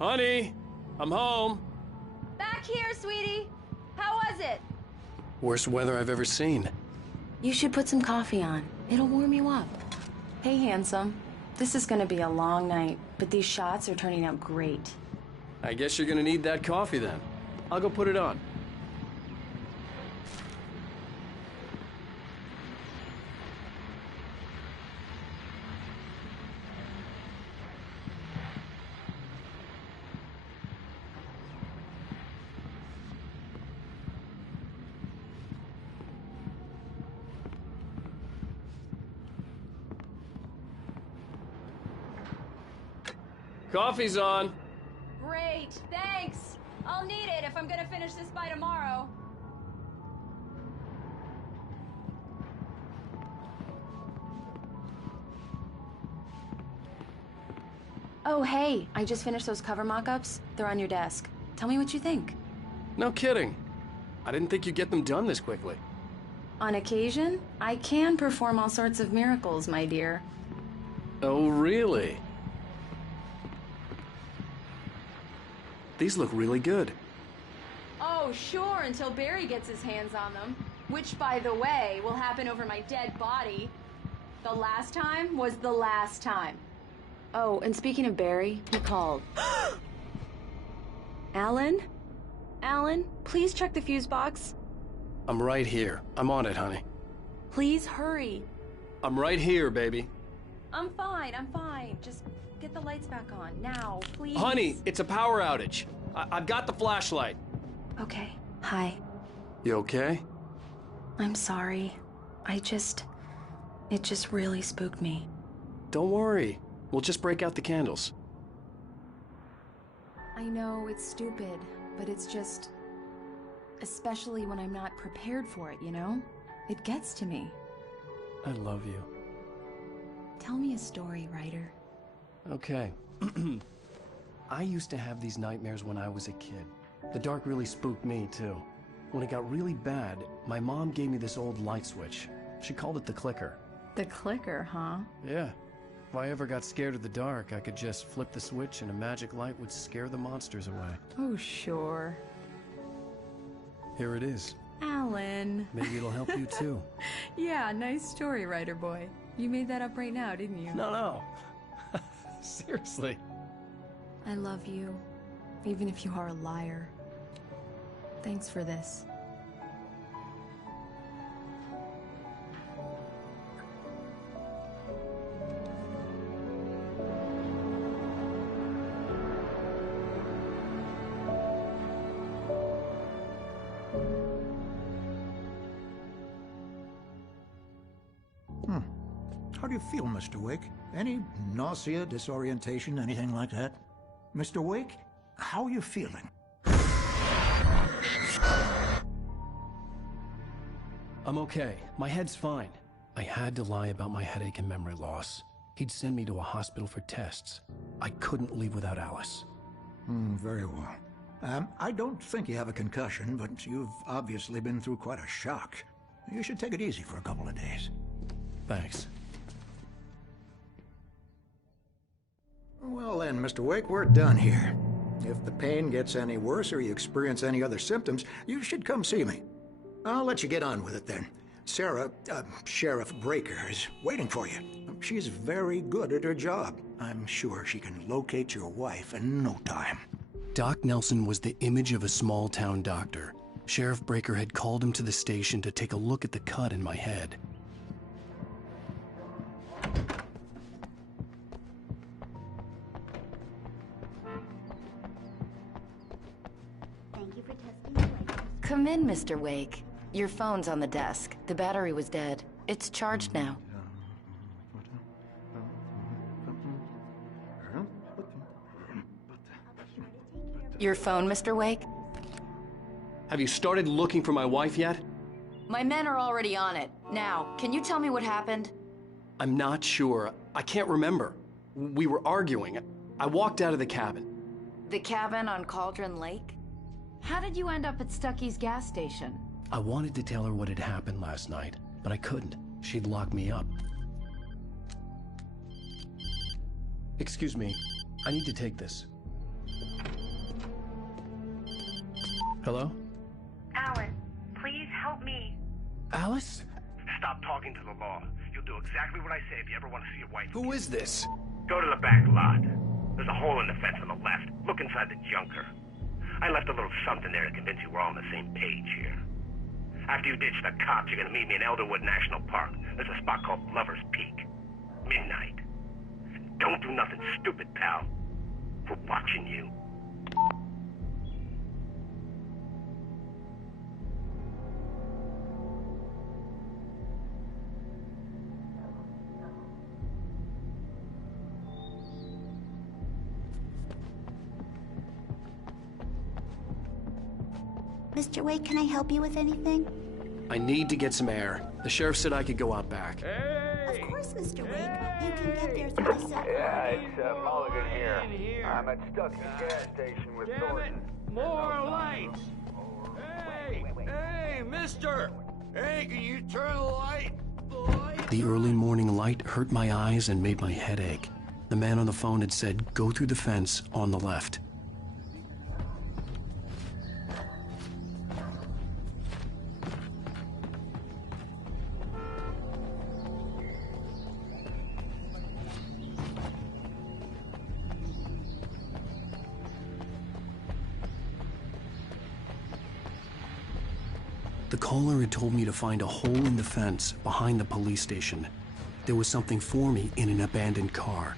Honey, I'm home. Back here, sweetie. How was it? Worst weather I've ever seen. You should put some coffee on. It'll warm you up. Hey, handsome. This is gonna be a long night, but these shots are turning out great. I guess you're gonna need that coffee then. I'll go put it on. Coffee's on. Great, thanks. I'll need it if I'm gonna finish this by tomorrow. Oh, hey, I just finished those cover mock-ups. They're on your desk. Tell me what you think. No kidding. I didn't think you'd get them done this quickly. On occasion, I can perform all sorts of miracles, my dear. Oh, really? These look really good. Oh, sure, until Barry gets his hands on them. Which, by the way, will happen over my dead body. The last time was the last time. Oh, and speaking of Barry, he called. Alan? Alan, please check the fuse box. I'm right here. I'm on it, honey. Please hurry. I'm right here, baby. I'm fine, I'm fine. Just get the lights back on, now, please. Honey, it's a power outage. I've got the flashlight. Okay, hi. You okay? I'm sorry. It just really spooked me. Don't worry. We'll just break out the candles. I know it's stupid, but it's just... Especially when I'm not prepared for it, you know? It gets to me. I love you. Tell me a story, writer. Okay. I used to have these nightmares when I was a kid. The dark really spooked me, too. When it got really bad, my mom gave me this old light switch. She called it the clicker. The clicker, huh? Yeah. If I ever got scared of the dark, I could just flip the switch and a magic light would scare the monsters away. Oh, sure. Here it is. Alan. Maybe it'll help you, too. Yeah, nice story, writer boy. You made that up right now, didn't you? No. Seriously. I love you, even if you are a liar. Thanks for this. How do you feel, Mr. Wake? Any nausea, disorientation, anything like that? Mr. Wake, how are you feeling? I'm okay. My head's fine. I had to lie about my headache and memory loss. He'd send me to a hospital for tests. I couldn't leave without Alice. Very well. I don't think you have a concussion, but you've obviously been through quite a shock. You should take it easy for a couple of days. Thanks. Well then, Mr. Wake, we're done here. If the pain gets any worse or you experience any other symptoms, you should come see me. I'll let you get on with it then. Sarah, Sheriff Breaker, is waiting for you. She's very good at her job. I'm sure she can locate your wife in no time. Doc Nelson was the image of a small-town doctor. Sheriff Breaker had called him to the station to take a look at the cut in my head. Thank you for testing the light. Come in, Mr. Wake. Your phone's on the desk. The battery was dead. It's charged now. Your phone, Mr. Wake? Have you started looking for my wife yet? My men are already on it. Now, can you tell me what happened? I'm not sure. I can't remember. We were arguing. I walked out of the cabin. The cabin on Cauldron Lake? How did you end up at Stucky's gas station? I wanted to tell her what had happened last night, but I couldn't. She'd lock me up. Excuse me. I need to take this. Hello? Alan, please help me. Alice? Stop talking to the law. You'll do exactly what I say if you ever want to see your wife. Who is this? Go to the back lot. There's a hole in the fence on the left. Look inside the junker. I left a little something there to convince you we're all on the same page here. After you ditch the cops, you're gonna meet me in Elderwood National Park. There's a spot called Lover's Peak. Midnight. Don't do nothing stupid, pal. We're watching you. Mr. Wake, can I help you with anything? I need to get some air. The sheriff said I could go out back. Of course, Mr. Wake. You can get there through the cell. Yeah, it's Mulligan here. I'm at Stuckey's gas station with Thornton. More lights! Hey, mister! Hey, can you turn the light? The early morning light hurt my eyes and made my head ache. The man on the phone had said, go through the fence on the left. The caller had told me to find a hole in the fence behind the police station. There was something for me in an abandoned car.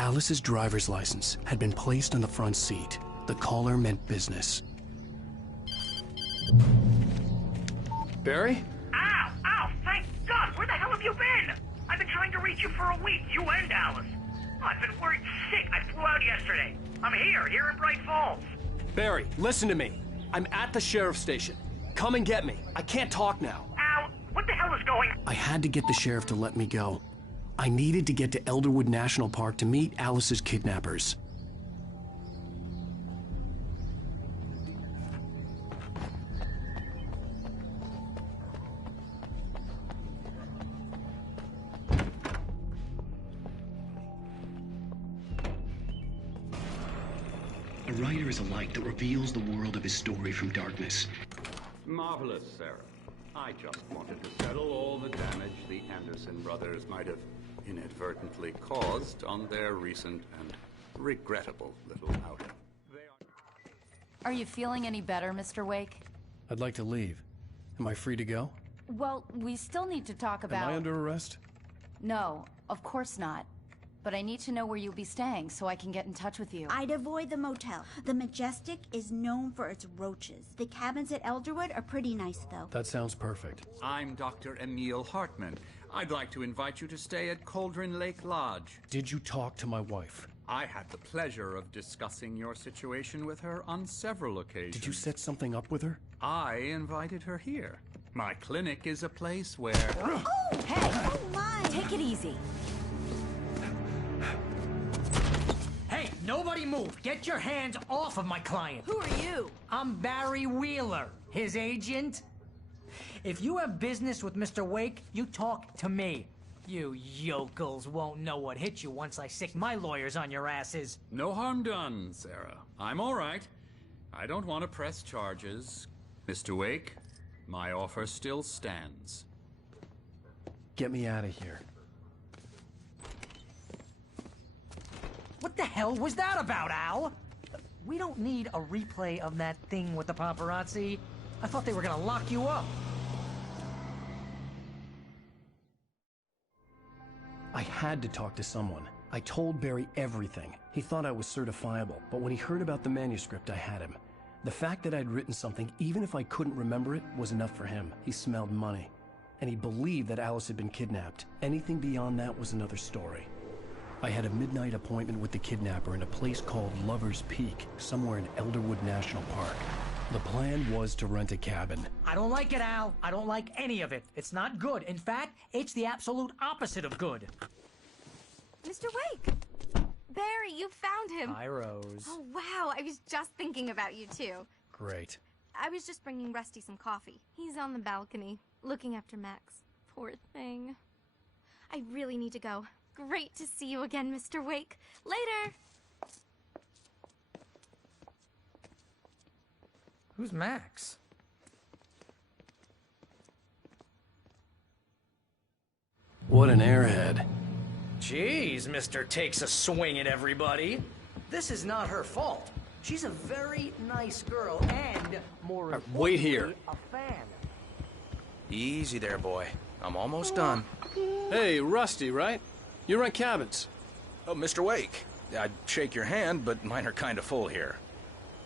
Alice's driver's license had been placed on the front seat. The caller meant business. Barry? Ow! Ow! Thank God! Where the hell have you been? I've been trying to reach you for a week, you and Alice. Oh, I've been worried sick. I flew out yesterday. I'm here in Bright Falls. Barry, listen to me. I'm at the sheriff's station. Come and get me. I can't talk now. Ow! What the hell is going on? I had to get the sheriff to let me go. I needed to get to Elderwood National Park to meet Alice's kidnappers. A writer is a light that reveals the world of his story from darkness. Marvelous, Sarah. I just wanted to settle all the damage the Anderson brothers might have inadvertently caused on their recent and regrettable little outing. Are you feeling any better, Mr. Wake? I'd like to leave. Am I free to go? Well, we still need to talk about... Am I under arrest? No, of course not. But I need to know where you'll be staying so I can get in touch with you. I'd avoid the motel. The Majestic is known for its roaches. The cabins at Elderwood are pretty nice, though. That sounds perfect. I'm Dr. Emil Hartman. I'd like to invite you to stay at Cauldron Lake Lodge. Did you talk to my wife? I had the pleasure of discussing your situation with her on several occasions. Did you set something up with her? I invited her here. My clinic is a place where... Oh, hey! Oh, my! Take it easy. Hey, nobody move! Get your hands off of my client! Who are you? I'm Barry Wheeler, his agent. If you have business with Mr. Wake, you talk to me. You yokels won't know what hit you once I sick my lawyers on your asses. No harm done, Sarah. I'm all right. I don't want to press charges. Mr. Wake, my offer still stands. Get me out of here. What the hell was that about, Al? We don't need a replay of that thing with the paparazzi. I thought they were gonna lock you up. I had to talk to someone. I told Barry everything. He thought I was certifiable, but when he heard about the manuscript, I had him. The fact that I'd written something, even if I couldn't remember it, was enough for him. He smelled money. And he believed that Alice had been kidnapped. Anything beyond that was another story. I had a midnight appointment with the kidnapper in a place called Lover's Peak, somewhere in Elderwood National Park. The plan was to rent a cabin. I don't like it, Al. I don't like any of it. It's not good. In fact, it's the absolute opposite of good. Mr. Wake! Barry, you found him. Hi, Rose. Oh, wow. I was just thinking about you, too. Great. I was just bringing Rusty some coffee. He's on the balcony, looking after Max. Poor thing. I really need to go. Great to see you again, Mr. Wake. Later! Who's Max? What an airhead. Jeez, Mr. Takes a swing at everybody. This is not her fault. She's a very nice girl and, more importantly, wait here. a fan. Easy there, boy. I'm almost done. Hey, Rusty, right? You rent cabins. Oh, Mr. Wake. I'd shake your hand, but mine are kind of full here.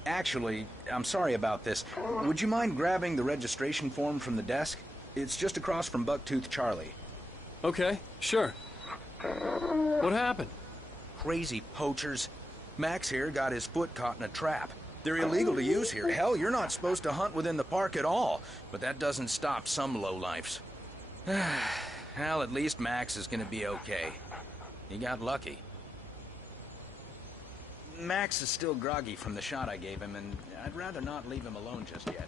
Actually, I'm sorry about this. Would you mind grabbing the registration form from the desk? It's just across from Bucktooth Charlie. Okay, sure. What happened? Crazy poachers. Max here got his foot caught in a trap. They're illegal to use here. Hell, you're not supposed to hunt within the park at all. But that doesn't stop some lowlifes. Well, at least Max is gonna be okay. He got lucky. Max is still groggy from the shot I gave him, and I'd rather not leave him alone just yet.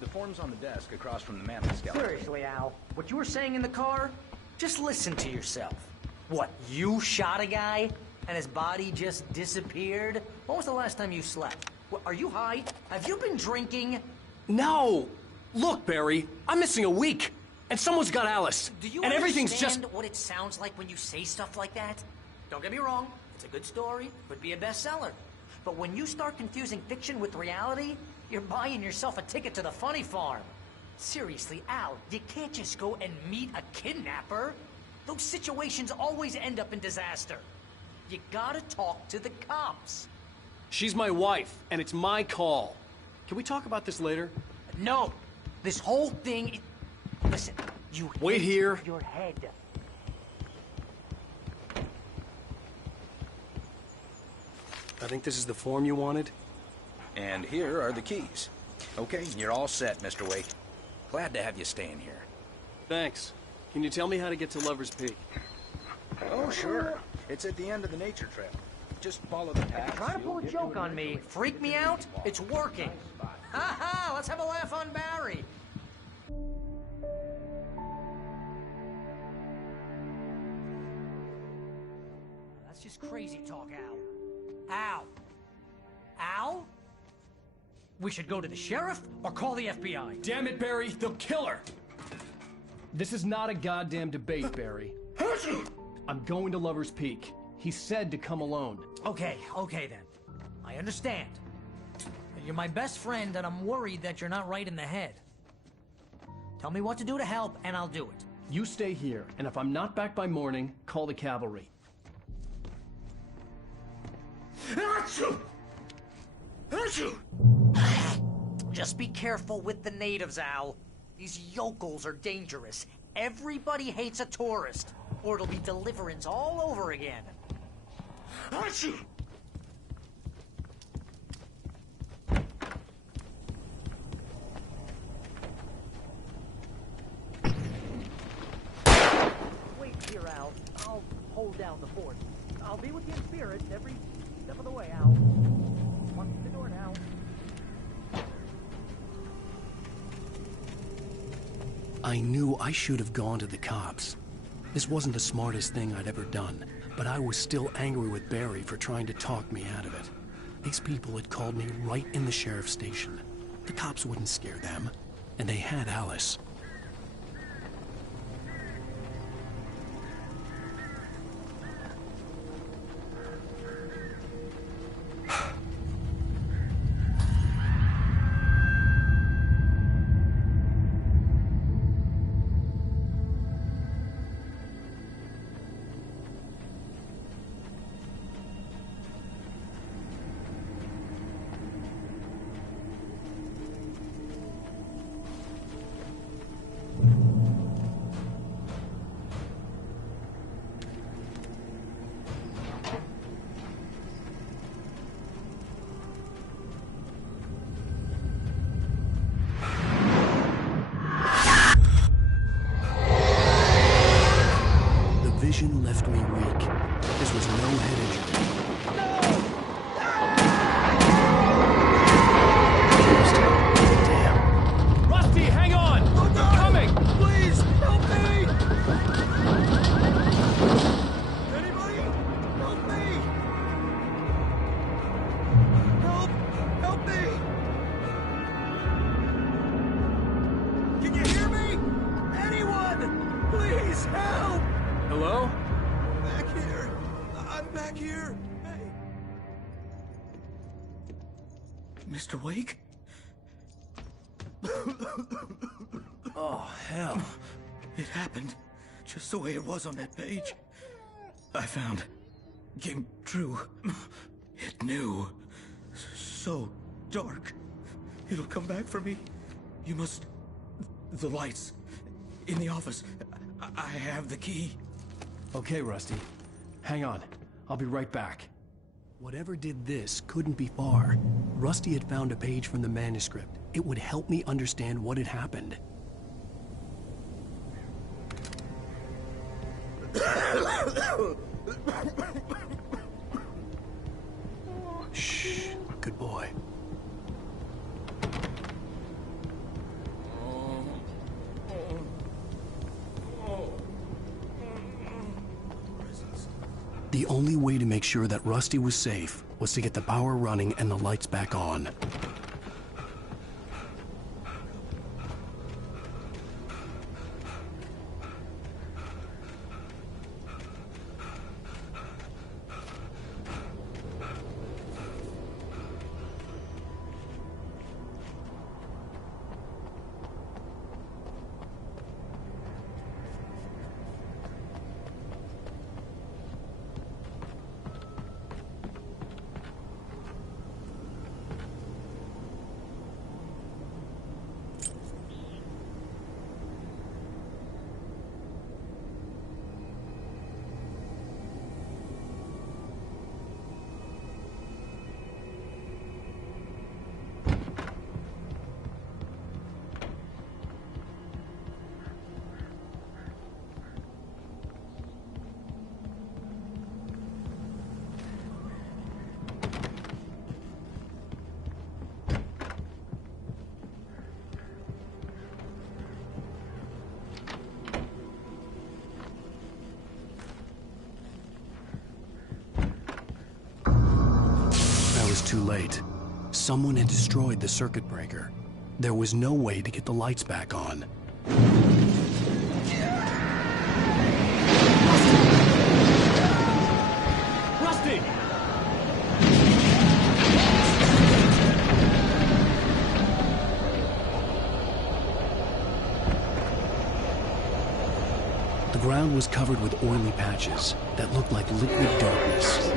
The form's on the desk across from the mammoth skeleton. Seriously, Al, what you were saying in the car? Just listen to yourself. What, you shot a guy and his body just disappeared? When was the last time you slept? What, are you high? Have you been drinking? No! Look, Barry, I'm missing a week, and someone's got Alice. Do you and everything's understand just... what it sounds like when you say stuff like that? Don't get me wrong, it's a good story, could be a bestseller. But when you start confusing fiction with reality, you're buying yourself a ticket to the funny farm. Seriously, Al, you can't just go and meet a kidnapper. Those situations always end up in disaster. You gotta talk to the cops. She's my wife, and it's my call. Can we talk about this later? No! This whole thing... Listen, you wait here. Your head. I think this is the form you wanted. And here are the keys. Okay, you're all set, Mr. Wake. Glad to have you staying here. Thanks. Can you tell me how to get to Lover's Peak? Oh, sure. It's at the end of the nature trail. Just follow the path. Trying to pull a joke on me. Freak me out? It's working. Ha ha! Let's have a laugh on Barry. That's just crazy talk, Al. Al? Al? We should go to the sheriff or call the FBI. Damn it, Barry, they'll kill her! This is not a goddamn debate, Barry. I'm going to Lover's Peak. He said to come alone. Okay then. I understand. You're my best friend, and I'm worried that you're not right in the head. Tell me what to do to help, and I'll do it. You stay here, and if I'm not back by morning, call the cavalry. Just be careful with the natives, Al. These yokels are dangerous. Everybody hates a tourist, or it'll be Deliverance all over again. Wait here, Al. I'll hold down the fort. I'll be with you in spirit every step of the way, Al. Walk through the door now. I knew I should have gone to the cops. This wasn't the smartest thing I'd ever done, but I was still angry with Barry for trying to talk me out of it. These people had called me right in the sheriff's station. The cops wouldn't scare them, and they had Alice. weak. This was no head injury. Damn. Rusty, hang on! We're coming! Please, help me! Anybody? Help me! Help me! Can you hear me? Anyone? Please, help! Hello? Back here. I'm back here. Hey. Mr. Wake? Oh, hell. It happened just the way it was on that page. I found. Came true. It knew. So dark. It'll come back for me. You must... The lights. In the office. I have the key. Okay, Rusty. Hang on. I'll be right back. Whatever did this couldn't be far. Rusty had found a page from the manuscript. It would help me understand what had happened. Shh. Good boy. The only way to make sure that Rusty was safe was to get the power running and the lights back on. Too late. Someone had destroyed the circuit breaker. There was no way to get the lights back on. Rusty! The ground was covered with oily patches that looked like liquid darkness.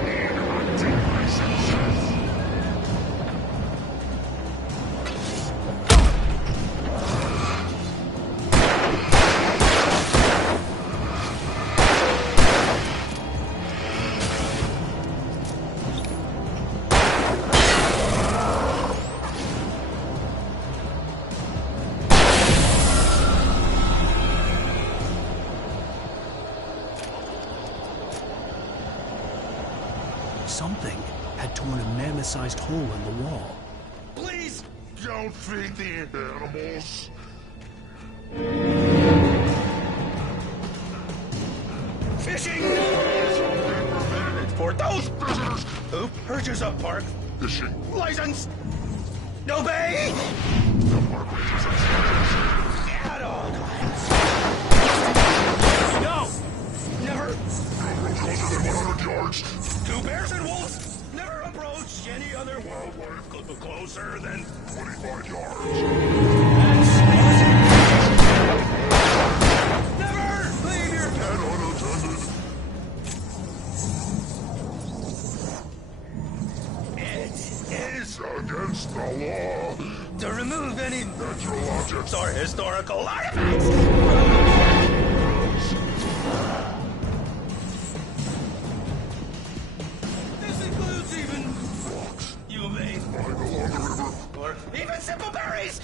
Something had torn a mammoth-sized hole in the wall. Please! Don't feed the animals. Fishing! For those visitors who purchase a park fishing license. Obey! At all times. No! Never! Closer than 100 yards. Two bears and wolves never approach any other wildlife closer than 25 yards. Never leave your pet unattended. It is against the law to remove any natural objects or historical artifacts. Even simple berries!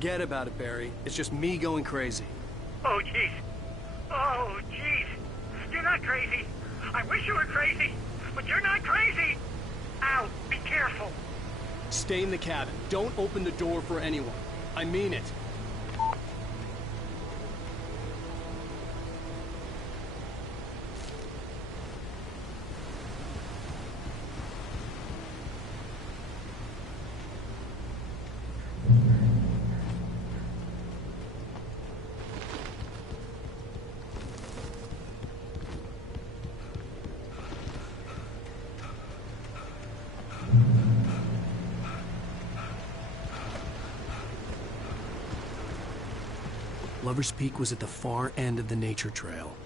Forget about it, Barry. It's just me going crazy. Oh, jeez. Oh, jeez. You're not crazy. I wish you were crazy, but you're not crazy. Ow, be careful. Stay in the cabin. Don't open the door for anyone. I mean it. Lover's Peak was at the far end of the nature trail.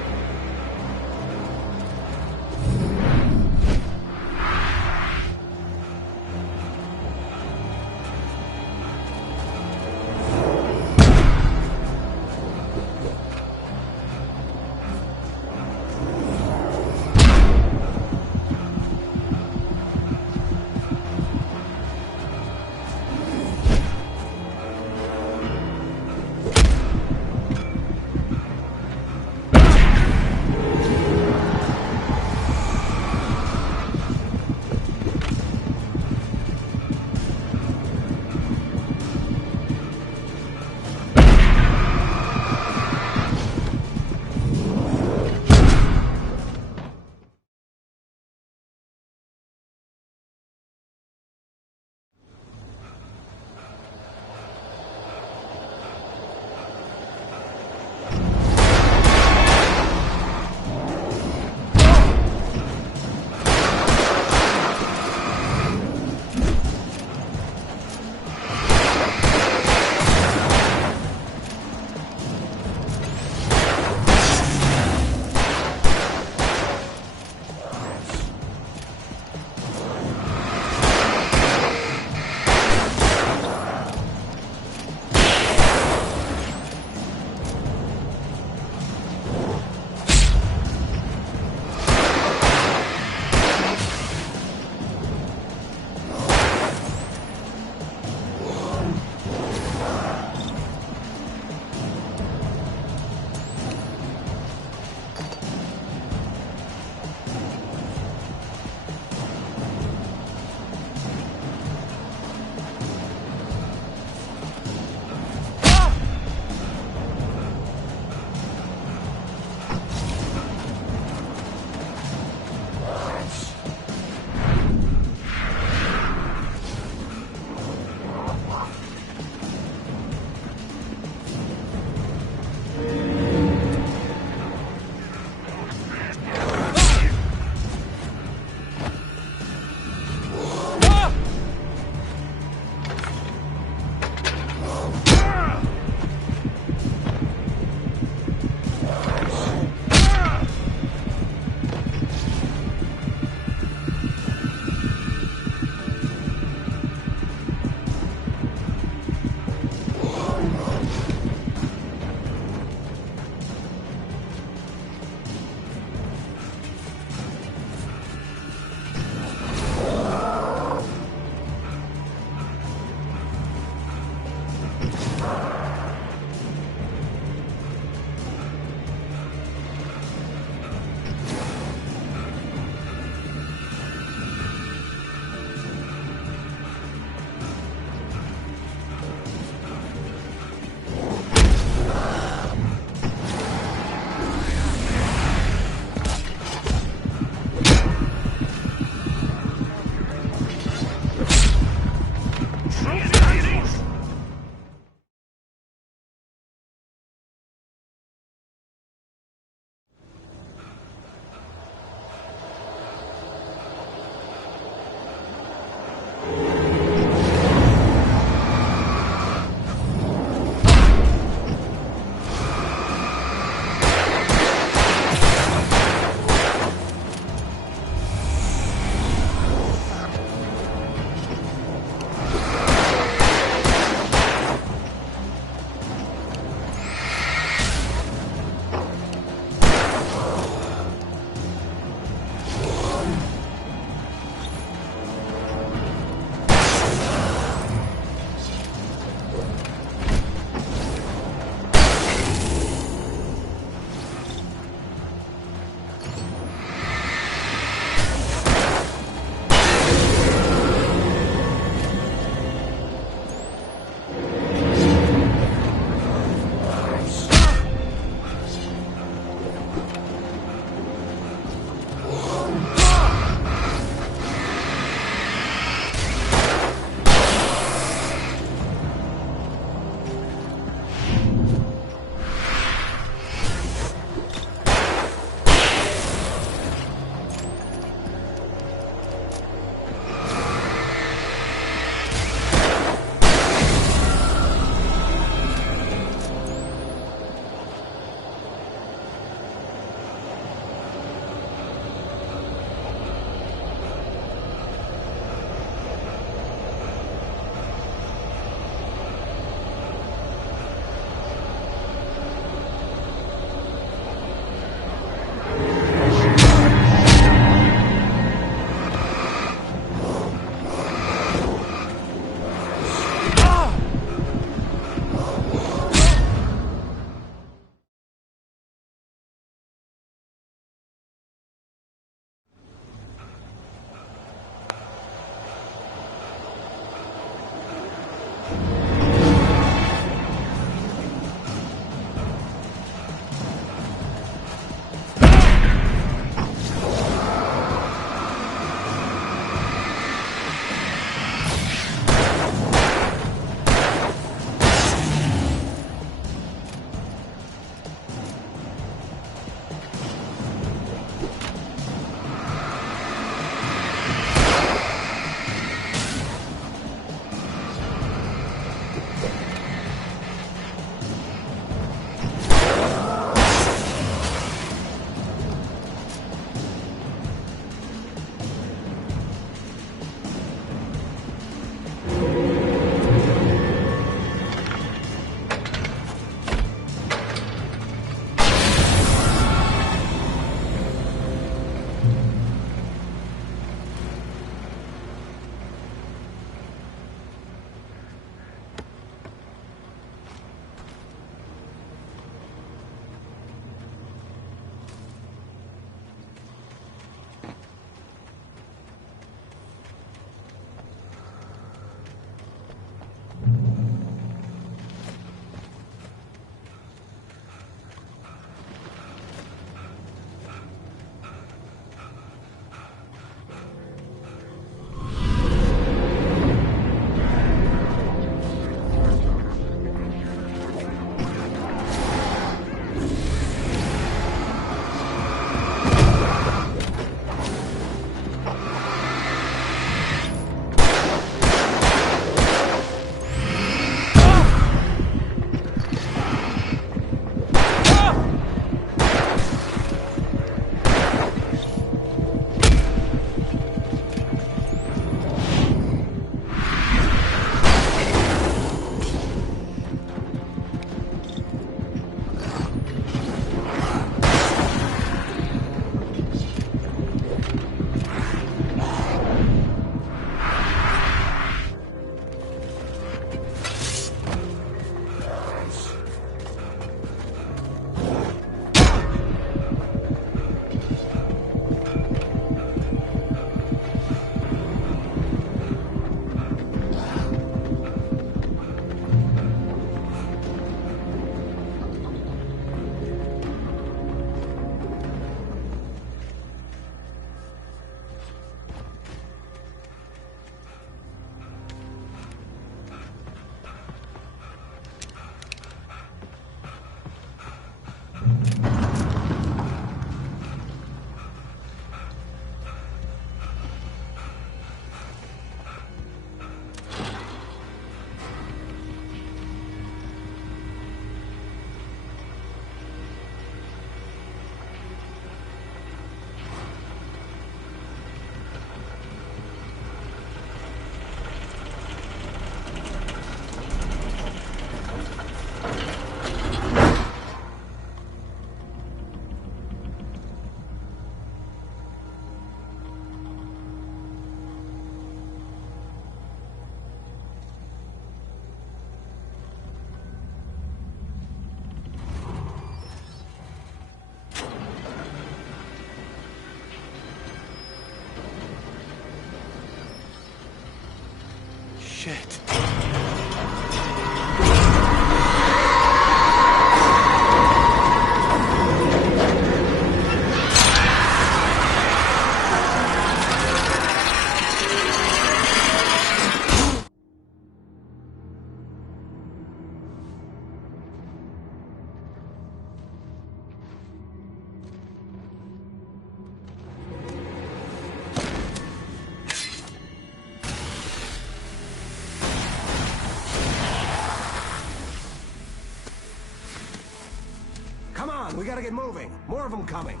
on, we gotta get moving. More of them coming.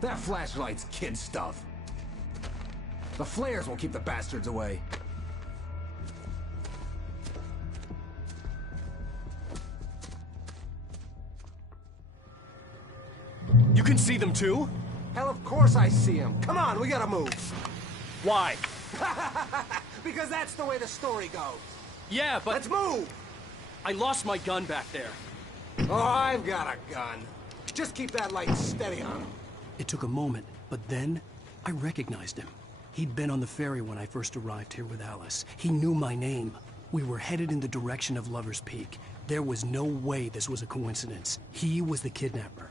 That flashlight's kid stuff. The flares will keep the bastards away. You can see them too? Hell, of course I see them. Come on, we gotta move. Why? Because that's the way the story goes. Yeah, but... Let's move! I lost my gun back there. Oh, I've got a gun. Just keep that light steady on him. It took a moment, but then I recognized him. He'd been on the ferry when I first arrived here with Alice. He knew my name. We were headed in the direction of Lover's Peak. There was no way this was a coincidence. He was the kidnapper.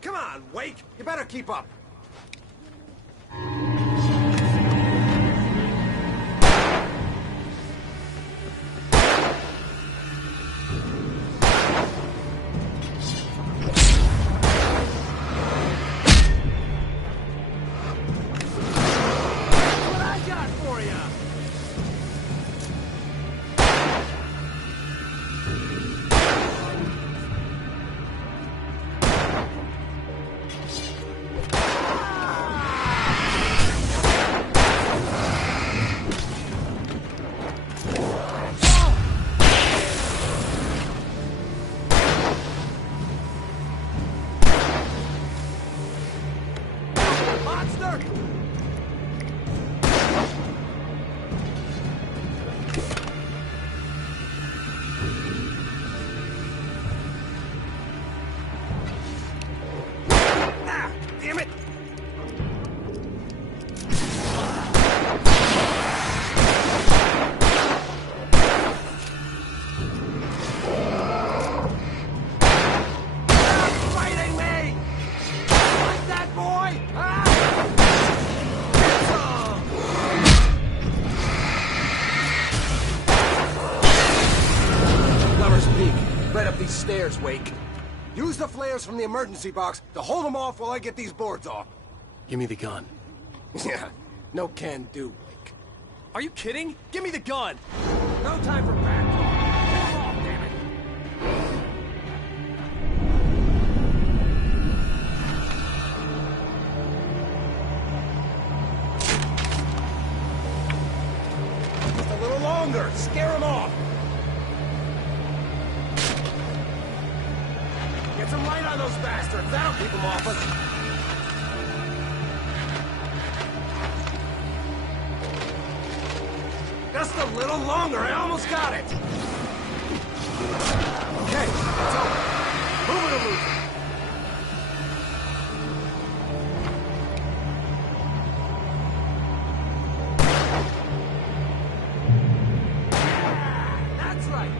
Come on, Wake! You better keep up. Stairs, Wake. Use the flares from the emergency box to hold them off while I get these boards off. Give me the gun. Yeah, no can do, Wake. Are you kidding? Give me the gun! No time for back talk. Pull off, damn it. Just a little longer. Scare them off. Get some light on those bastards. That'll keep them off us. Just a little longer. I almost got it. Okay, it's over. Move it or lose it. That's right.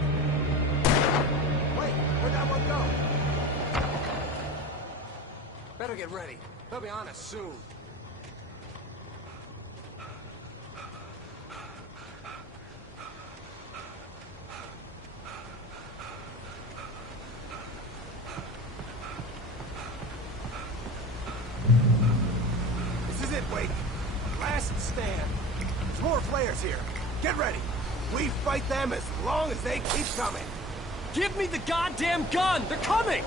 Wait, where'd that one go? Better get ready. They'll be on us soon. This is it, Wake. Last stand. There's more players here. Get ready. We fight them as long as they keep coming. Give me the goddamn gun! They're coming!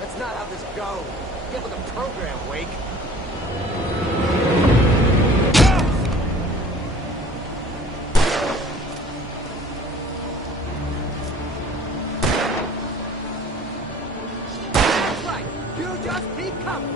That's not how this goes. Get with the program, Wake. That's right. You just keep coming.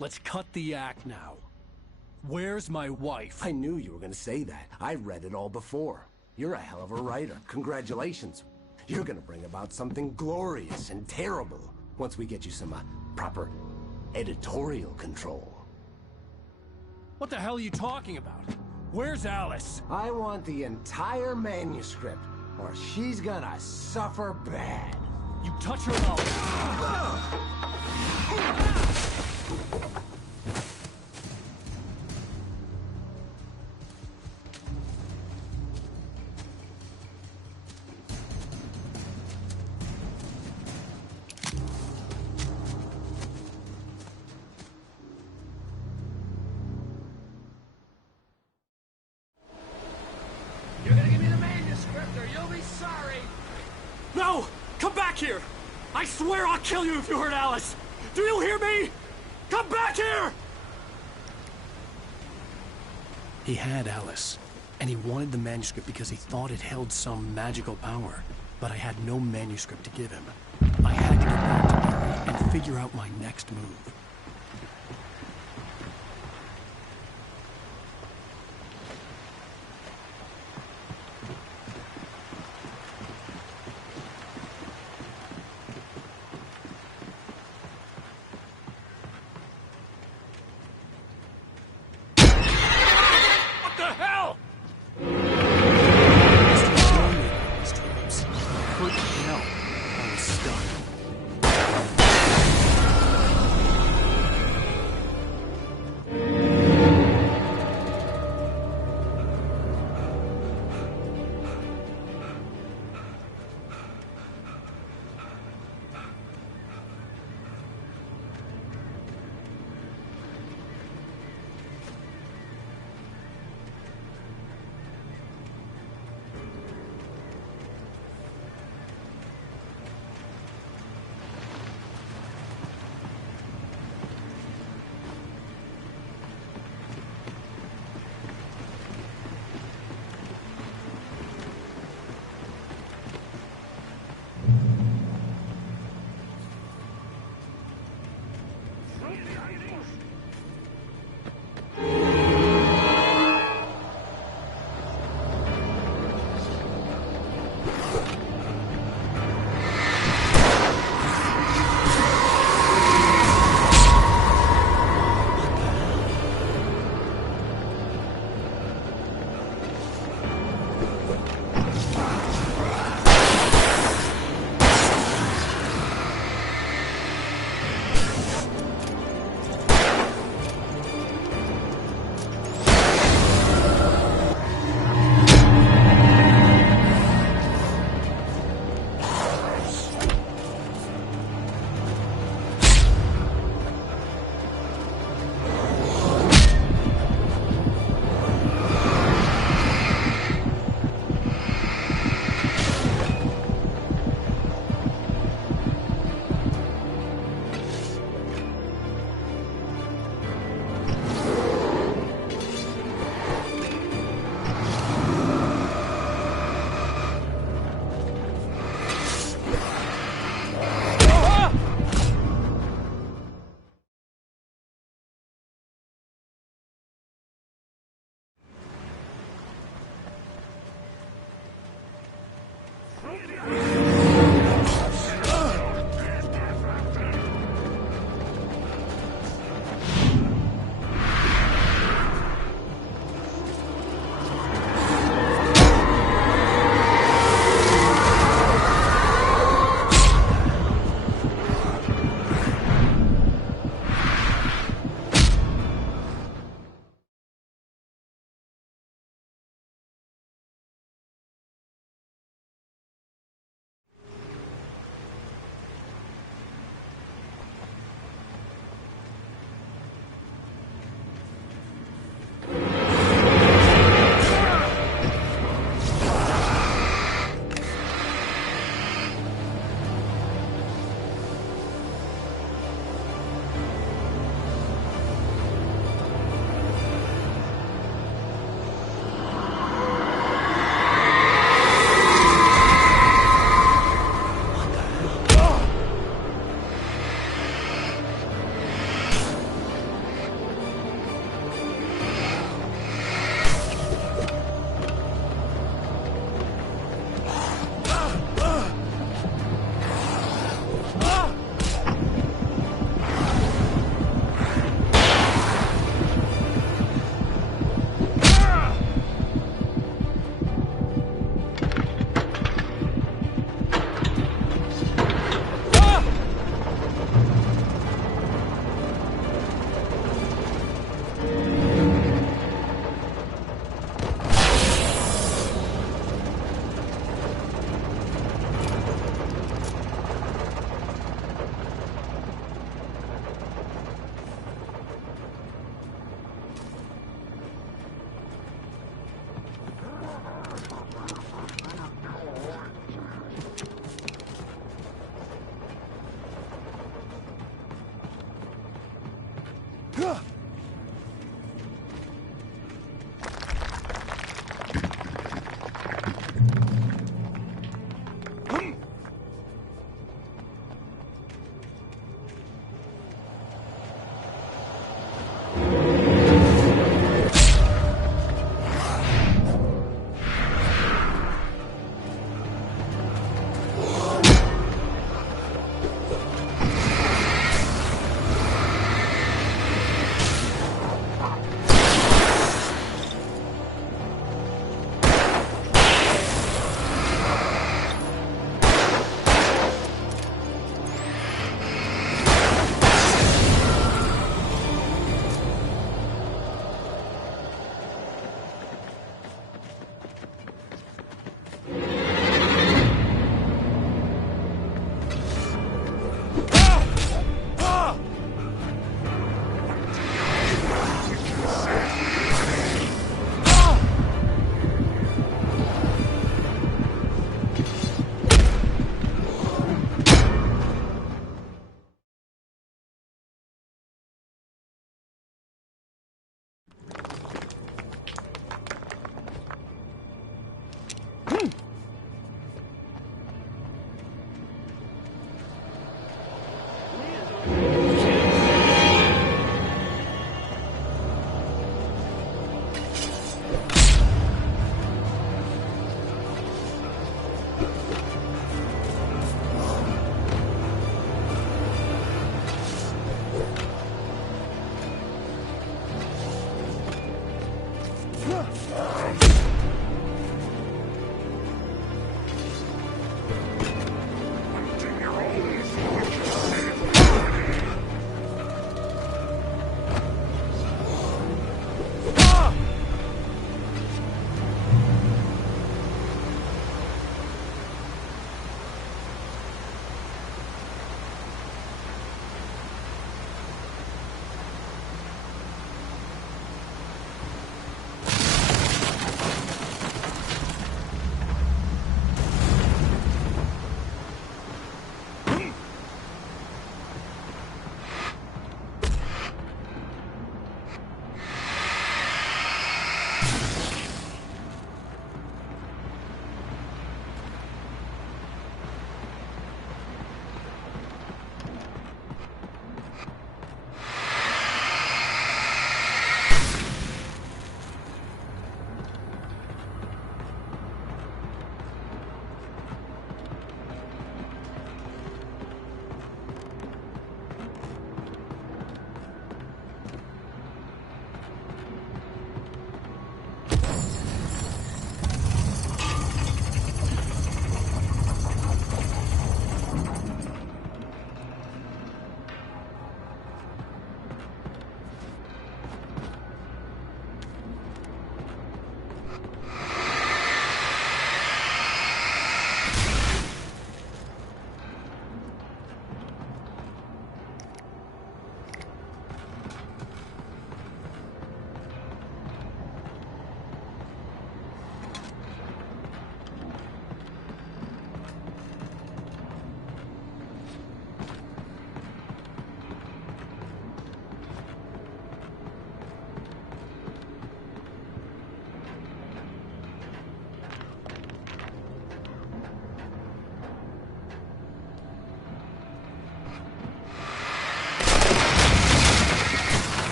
Let's cut the act now. Where's my wife? I knew you were gonna say that. I read it all before. You're a hell of a writer. Congratulations. You're gonna bring about something glorious and terrible once we get you some proper editorial control. What the hell are you talking about? Where's Alice? I want the entire manuscript, or she's gonna suffer bad. You touch her and You're gonna give me the manuscript or you'll be sorry! No! Come back here! I swear I'll kill you if you hurt Alice! Do you hear me? Come back here! He had Alice, and he wanted the manuscript because he thought it held some magical power. But I had no manuscript to give him. I had to get back to Barry and figure out my next move.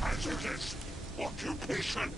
Hazardous occupation.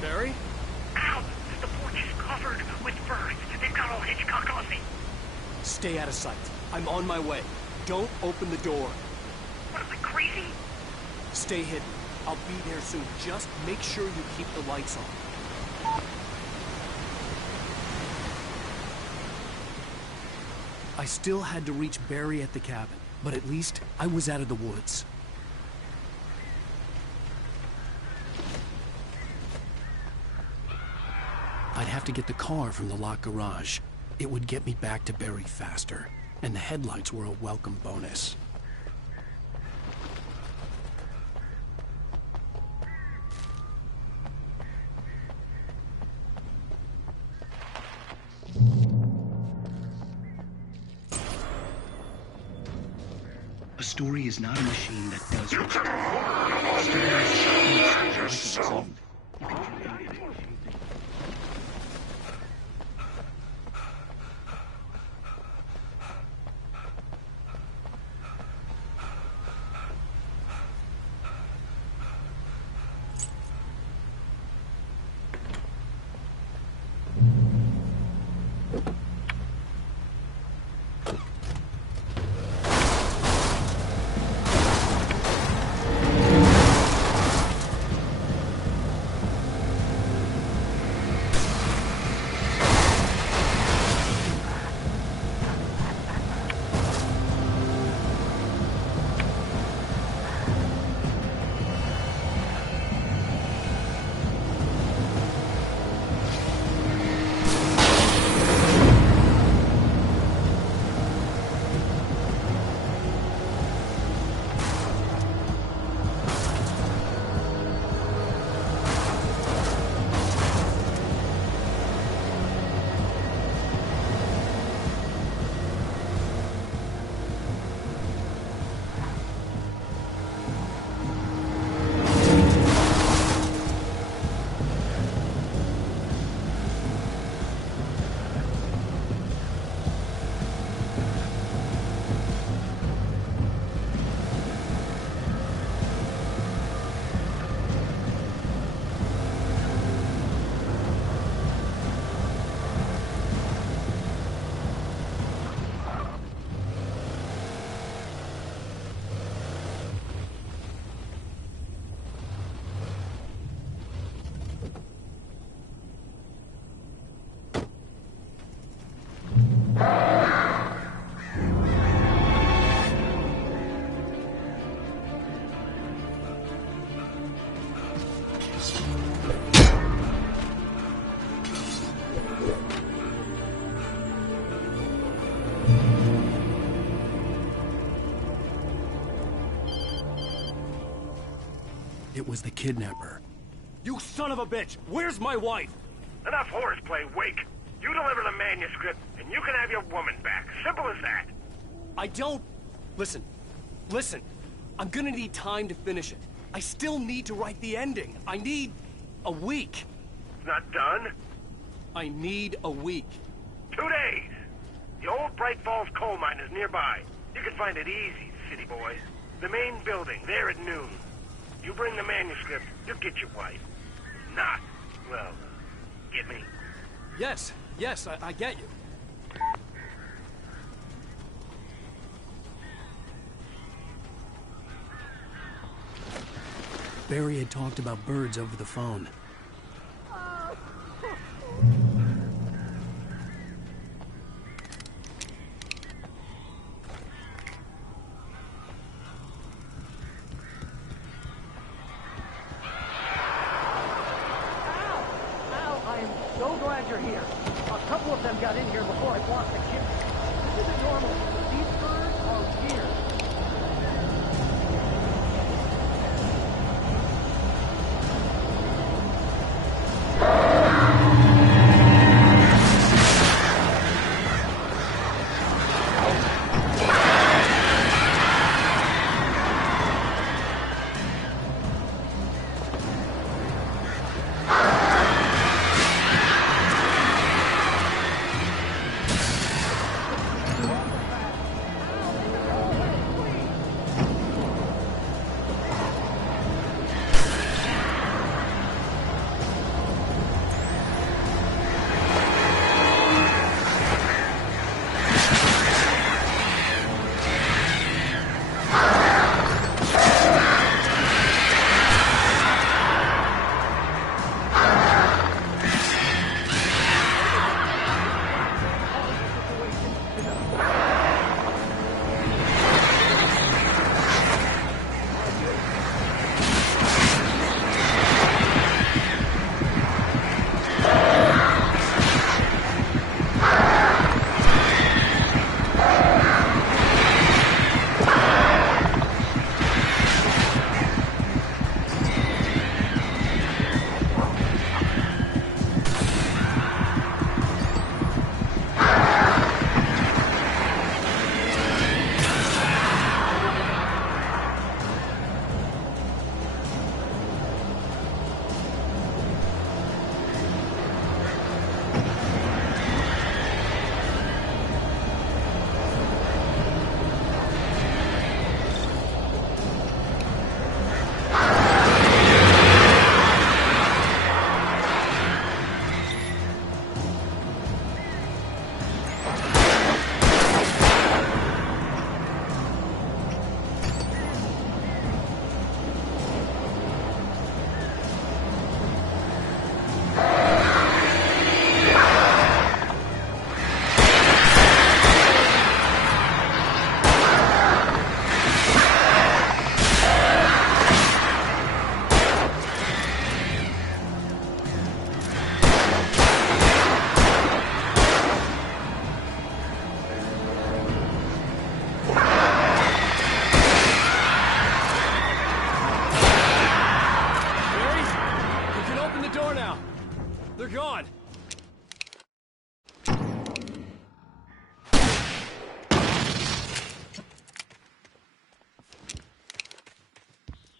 Barry? Ow! The porch is covered with birds. They've got all Hitchcock on me. Stay out of sight. I'm on my way. Don't open the door. What, am I crazy? Stay hidden. I'll be there soon. Just make sure you keep the lights on. I still had to reach Barry at the cabin, but at least I was out of the woods. I'd have to get the car from the locked garage. It would get me back to Barry faster, and the headlights were a welcome bonus. A story is not a machine that does what you yourself. It was the kidnapper. You son of a bitch! Where's my wife? Enough horseplay, Wake. You deliver the manuscript, and you can have your woman back. Simple as that. I don't... Listen. I'm gonna need time to finish it. I still need to write the ending. I need a week. It's not done? I need a week. 2 days. The old Bright Falls coal mine is nearby. You can find it easy, city boy. The main building, there at noon. You bring the manuscript, you'll get your wife. Not, well, get me? Yes, Yes, I get you. Barry had talked about birds over the phone. So glad you're here. A couple of them got in here before I blocked the kid. This isn't normal. These birds are weird.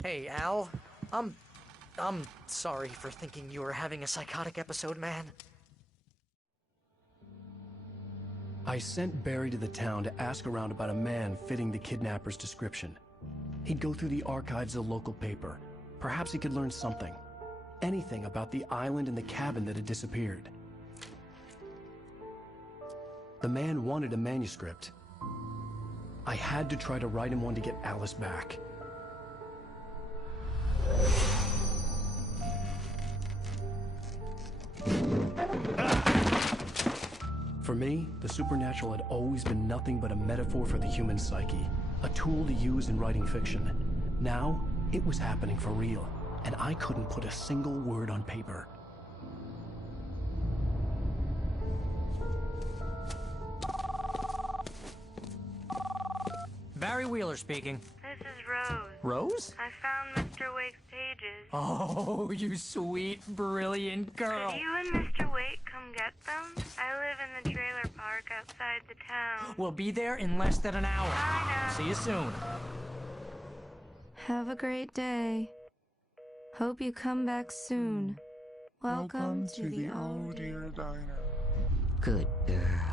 Hey, Al. I'm sorry for thinking you were having a psychotic episode, man. I sent Barry to the town to ask around about a man fitting the kidnapper's description. He'd go through the archives of the local paper. Perhaps he could learn something. Anything about the island and the cabin that had disappeared. The man wanted a manuscript. I had to try to write him one to get Alice back. For me, the supernatural had always been nothing but a metaphor for the human psyche, a tool to use in writing fiction. Now, it was happening for real, and I couldn't put a single word on paper. Barry Wheeler speaking. This is Rose. Rose? I found Mr. Wake's pages. Oh, you sweet, brilliant girl. Could you and Mr. Wake come get them? I live in the trailer park outside the town. We'll be there in less than an hour. I know. See you soon. Have a great day. Hope you come back soon. Welcome to the Oh Dear Diner. Good girl.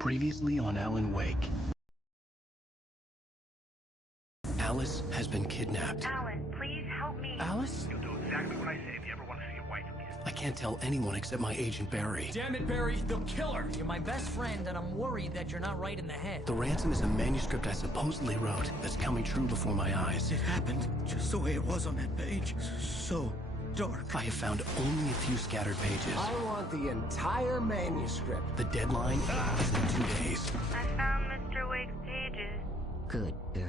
Previously on Alan Wake. Alice has been kidnapped. Alan, please help me. Alice? You'll do exactly what I say if you ever want to see your wife again. I can't tell anyone except my agent Barry. Damn it, Barry, they'll kill her. You're my best friend, and I'm worried that you're not right in the head. The ransom is a manuscript I supposedly wrote that's coming true before my eyes. It happened just the way it was on that page. So dark. I have found only a few scattered pages. I want the entire manuscript. The deadline is in 2 days. I found Mr. Wake's pages. Good girl.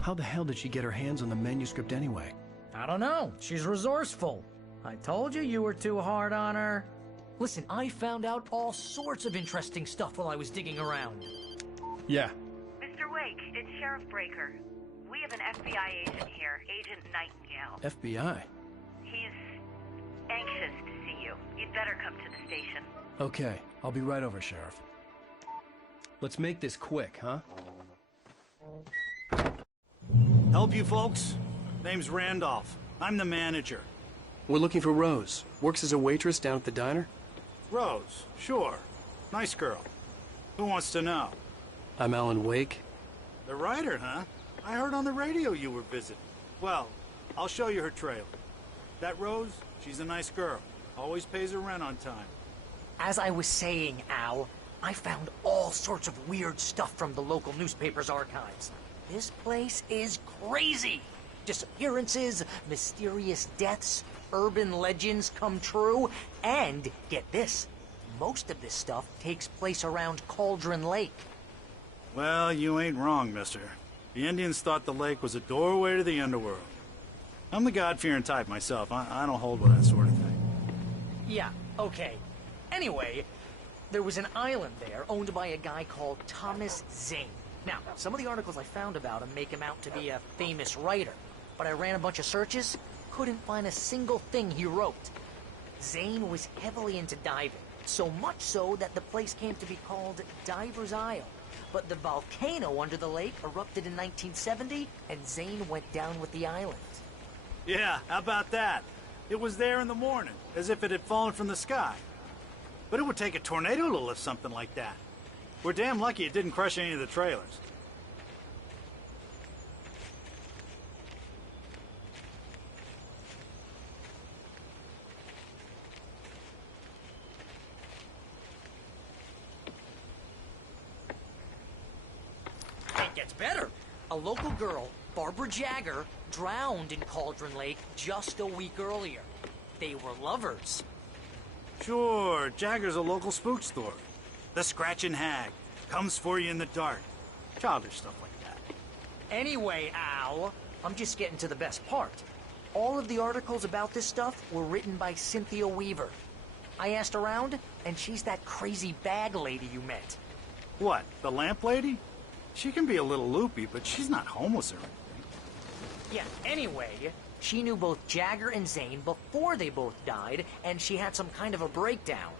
How the hell did she get her hands on the manuscript anyway? I don't know. She's resourceful. I told you were too hard on her. Listen, I found out all sorts of interesting stuff while I was digging around. Yeah. Mr. Wake, it's Sheriff Breaker. We have an FBI agent here, Agent Nightingale. FBI? He's anxious to see you. You'd better come to the station. Okay, I'll be right over, Sheriff. Let's make this quick, huh? Help you folks? Name's Randolph. I'm the manager. We're looking for Rose. Works as a waitress down at the diner. Rose, sure. Nice girl. Who wants to know? I'm Alan Wake. The writer, huh? I heard on the radio you were visiting. Well, I'll show you her trailer. That Rose, she's a nice girl. Always pays her rent on time. As I was saying, Al, I found all sorts of weird stuff from the local newspaper's archives. This place is crazy. Disappearances, mysterious deaths, urban legends come true, and get this, most of this stuff takes place around Cauldron Lake. Well, you ain't wrong, mister. The Indians thought the lake was a doorway to the underworld. I'm the God-fearing type myself. I don't hold with that sort of thing. Yeah, okay. Anyway, there was an island there owned by a guy called Thomas Zane. Now, some of the articles I found about him make him out to be a famous writer, but I ran a bunch of searches, couldn't find a single thing he wrote. Zane was heavily into diving, so much so that the place came to be called Diver's Isle. But the volcano under the lake erupted in 1970, and Zane went down with the island. Yeah, how about that? It was there in the morning, as if it had fallen from the sky. But it would take a tornado to lift something like that. We're damn lucky it didn't crush any of the trailers. It gets better. A local girl, Barbara Jagger, drowned in Cauldron Lake just a week earlier. They were lovers. Sure, Jagger's a local spook story. The Scratching Hag comes for you in the dark. Childish stuff like that. Anyway, Al, I'm just getting to the best part. All of the articles about this stuff were written by Cynthia Weaver. I asked around, and she's that crazy bag lady you met. What, the lamp lady? She can be a little loopy, but she's not homeless or anything. Yeah, anyway, she knew both Jagger and Zane before they both died, and she had some kind of a breakdown.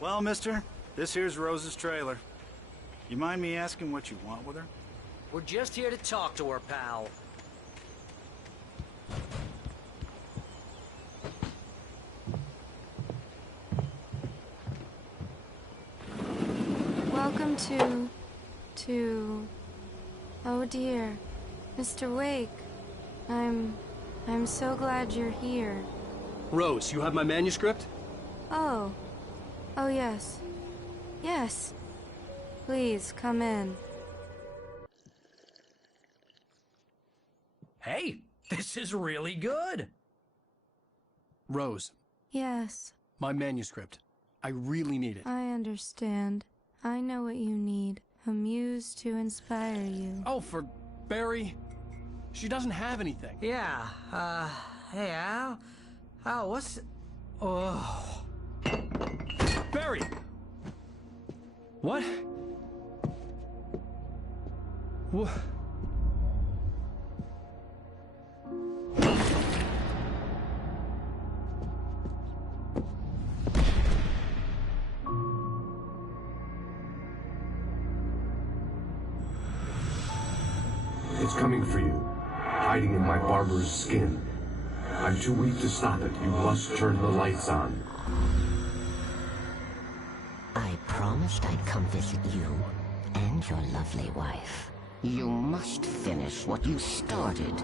Well, mister, this here's Rose's trailer. You mind me asking what you want with her? We're just here to talk to her, pal. Welcome to... Oh dear. Mr. Wake. I'm so glad you're here. Rose, you have my manuscript? Oh. Oh, yes. Yes. Please, come in. Hey, this is really good. Rose. Yes. My manuscript. I really need it. I understand. I know what you need. A muse to inspire you. Oh, for Barry? She doesn't have anything. Yeah, hey, Al? Al, what's... Oh... Barry! What? What? coming for you, hiding in my barber's skin. I'm too weak to stop it. You must turn the lights on. I promised I'd come visit you and your lovely wife. You must finish what you started.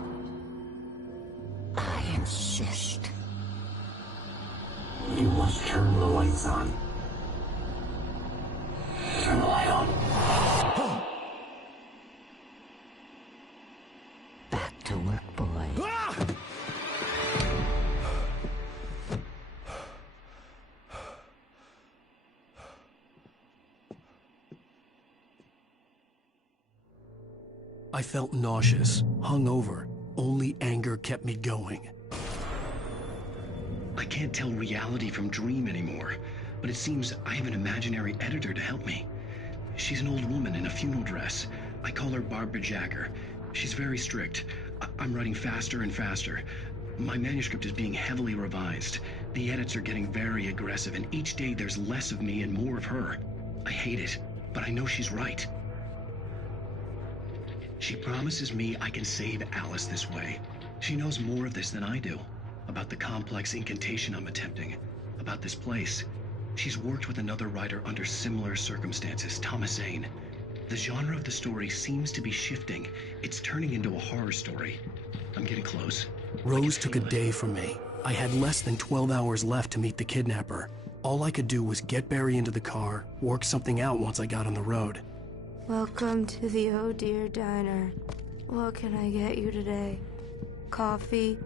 I insist. You must turn the lights on. Turn the light on. Back to work, boy. I felt nauseous, hungover. Only anger kept me going. I can't tell reality from dream anymore, but it seems I have an imaginary editor to help me. She's an old woman in a funeral dress. I call her Barbara Jagger. She's very strict. I'm writing faster and faster. My manuscript is being heavily revised. The edits are getting very aggressive, and each day there's less of me and more of her. I hate it, but I know she's right. She promises me I can save Alice this way. She knows more of this than I do. About the complex incantation I'm attempting. About this place. She's worked with another writer under similar circumstances, Thomas Zane. The genre of the story seems to be shifting. It's turning into a horror story. I'm getting close. Rose took a day from me. I had less than 12 hours left to meet the kidnapper. All I could do was get Barry into the car, work something out once I got on the road. Welcome to the Oh Dear Diner. What can I get you today? Coffee?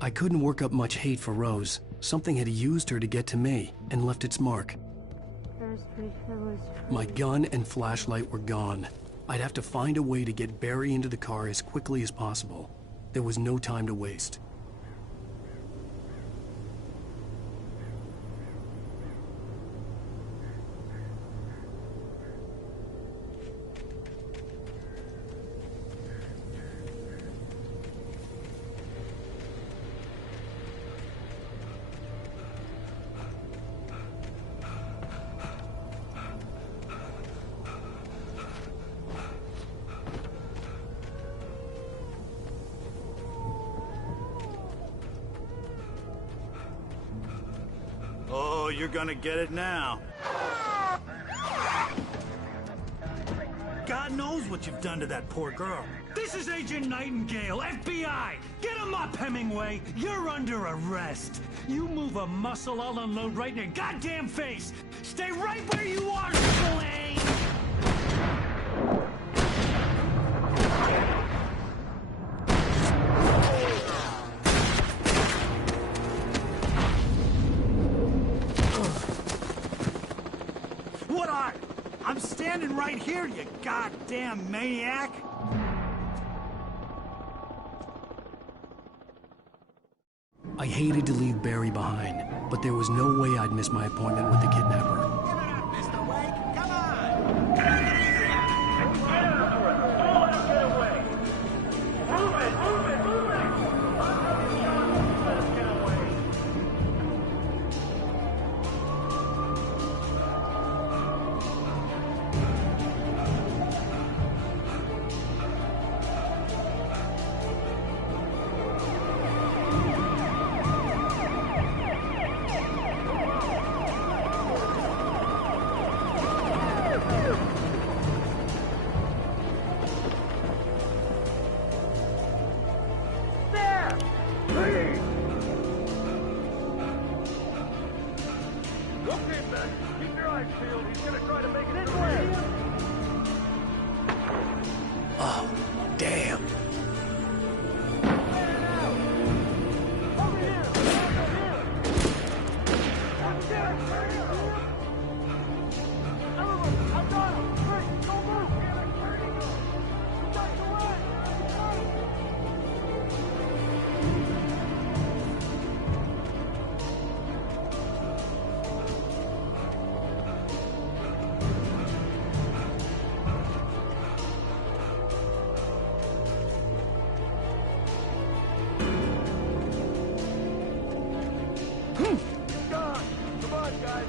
I couldn't work up much hate for Rose. Something had used her to get to me and left its mark. First refill is free. My gun and flashlight were gone. I'd have to find a way to get Barry into the car as quickly as possible. There was no time to waste. Oh, you're gonna get it now. God knows what you've done to that poor girl. This is Agent Nightingale, FBI! Get him up, Hemingway! You're under arrest! You move a muscle, I'll unload right in your goddamn face! Stay right where you are, Slane! I'm standing right here, you goddamn maniac! I hated to leave Barry behind, but there was no way I'd miss my appointment with the kidnapper. Mr. Wake, come on! Get easy! Get after it! Don't let him get away! Move it! Move it! Move it! Let him get away! Oh, damn. Come on, guys.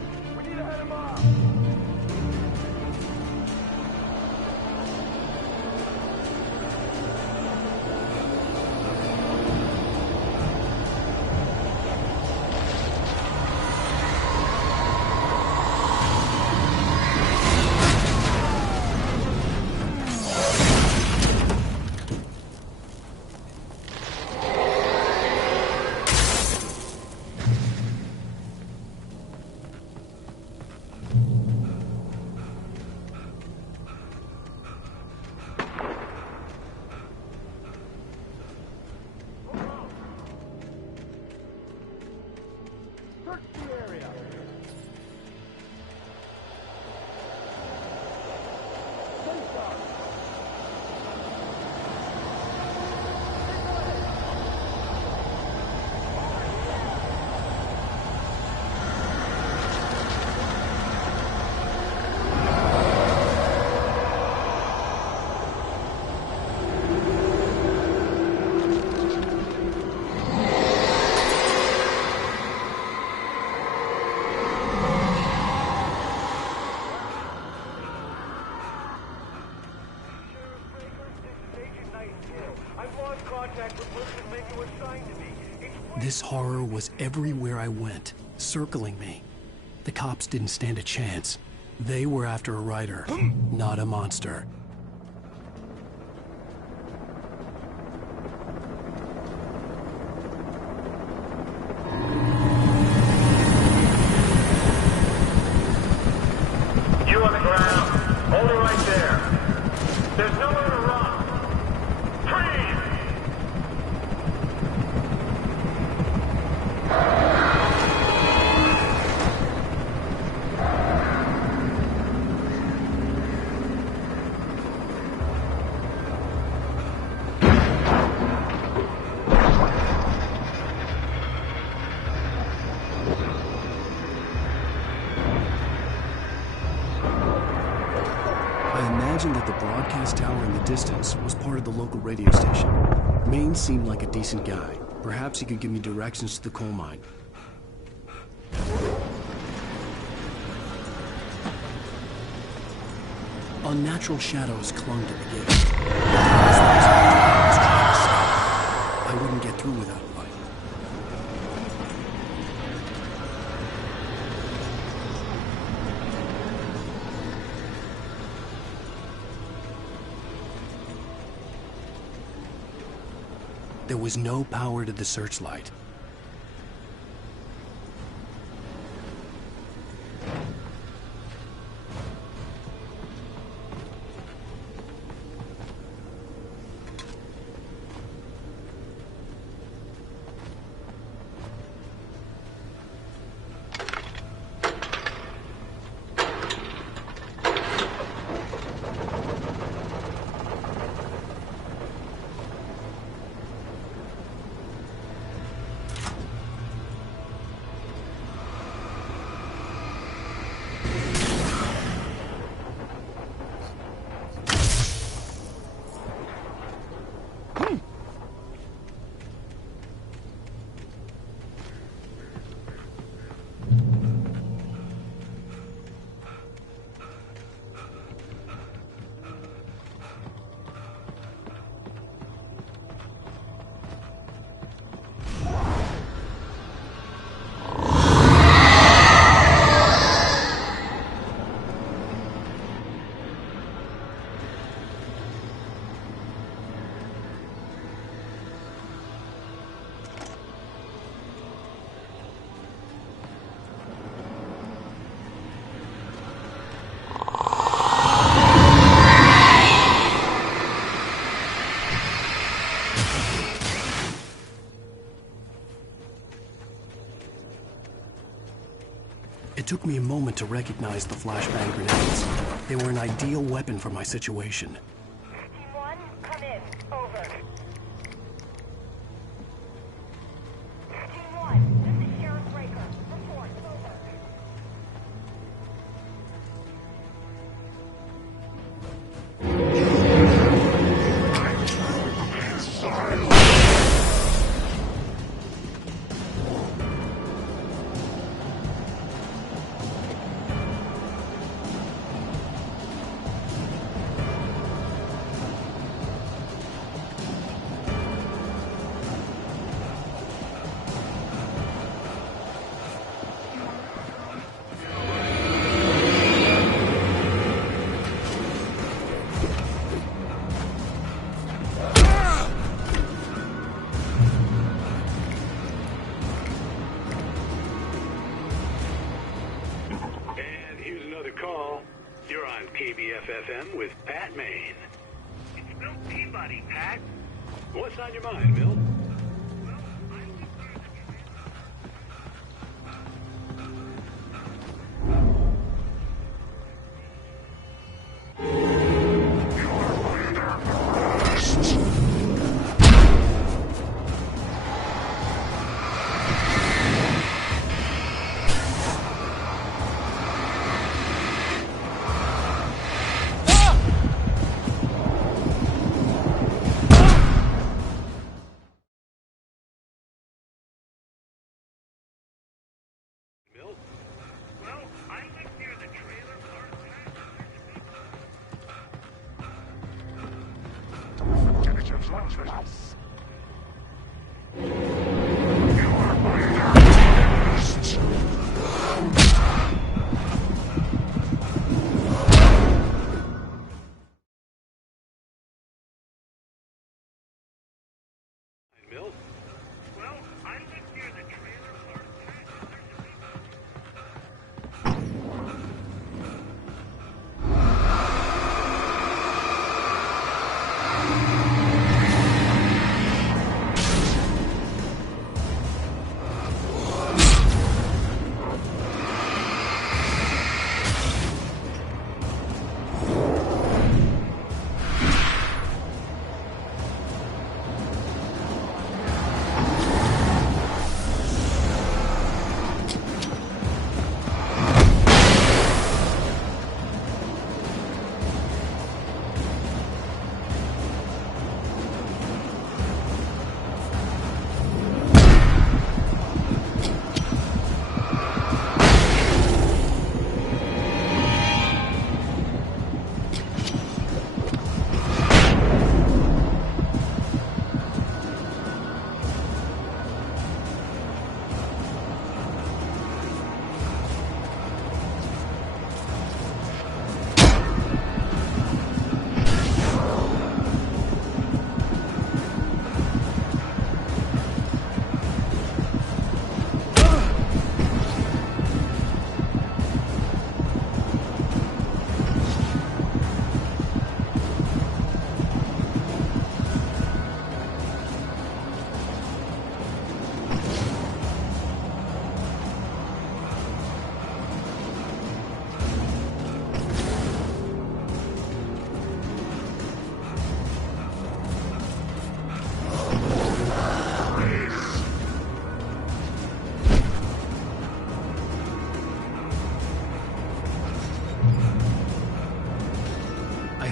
This horror was everywhere I went, circling me. The cops didn't stand a chance. They were after a writer, not a monster. You on the ground. Hold it right there. There's nowhere to run. Freeze! I imagined that the broadcast tower in the distance was part of the local radio station. Maine seemed like a decent guy. Perhaps he could give me directions to the coal mine. Unnatural shadows clung to the gate. I wouldn't get through without a light. There was no power to the searchlight. It took me a moment to recognize the flashbang grenades. They were an ideal weapon for my situation. Team 1, come in. Over. Team 1, this is Sheriff Breaker. Report. Over. You're on KBFFM with Pat Maine. It's Milt Peabody, Pat. What's on your mind, Milt?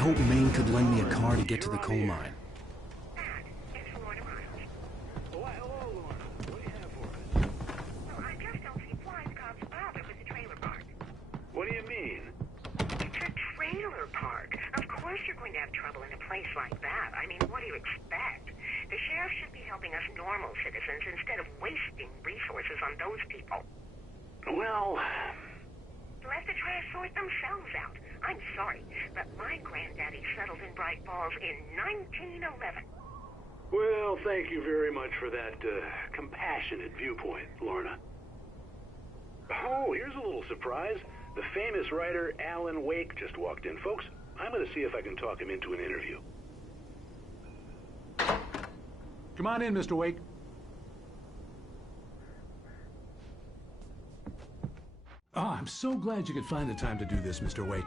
hoped Maine could lend me a car to get to the coal mine. What do you mean? It's a trailer park. Of course you're going to have trouble in a place like that. I mean, what do you expect? The sheriff should be helping us normal citizens instead of wasting resources on those people. Well... Let the trash sort themselves out. I'm sorry, but my granddaddy settled in Bright Falls in 1911. Well, thank you very much for that compassionate viewpoint, Lorna. Oh, here's a little surprise. The famous writer Alan Wake just walked in. Folks, I'm going to see if I can talk him into an interview. Come on in, Mr. Wake. Oh, I'm so glad you could find the time to do this, Mr. Wake.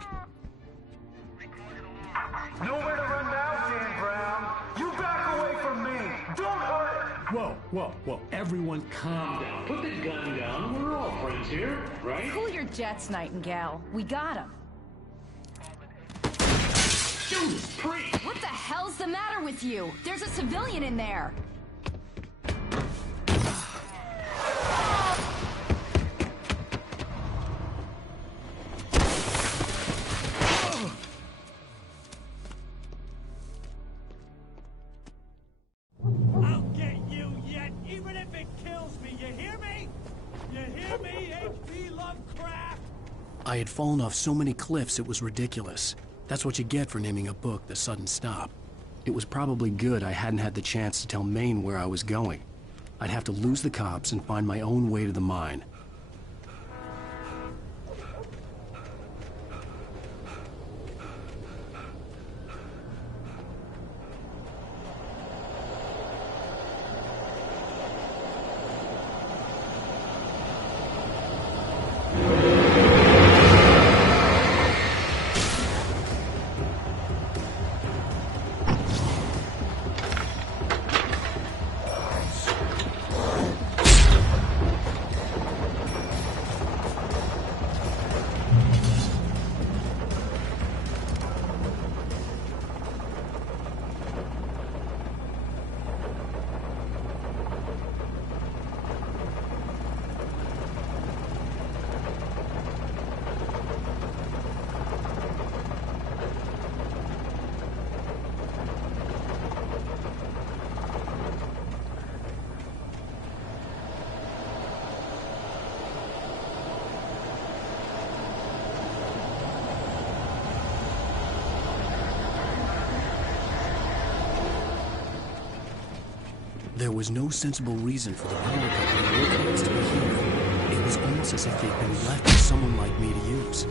Nowhere to run now, Dan Brown. You back away from me. Don't hurt it. Whoa, whoa, whoa. Everyone calm down. Put the gun down. We're all friends here, right? Cool your jets, Nightingale. We got him. Judas Priest! What the hell's the matter with you? There's a civilian in there. I'll get you yet, even if it kills me. You hear me? You hear me, H.P. Lovecraft? I had fallen off so many cliffs it was ridiculous. That's what you get for naming a book The Sudden Stop. It was probably good I hadn't had the chance to tell Maine where I was going. I'd have to lose the cops and find my own way to the mine. There was no sensible reason for the power company workers to be here. It was almost as if they'd been left for someone like me to use.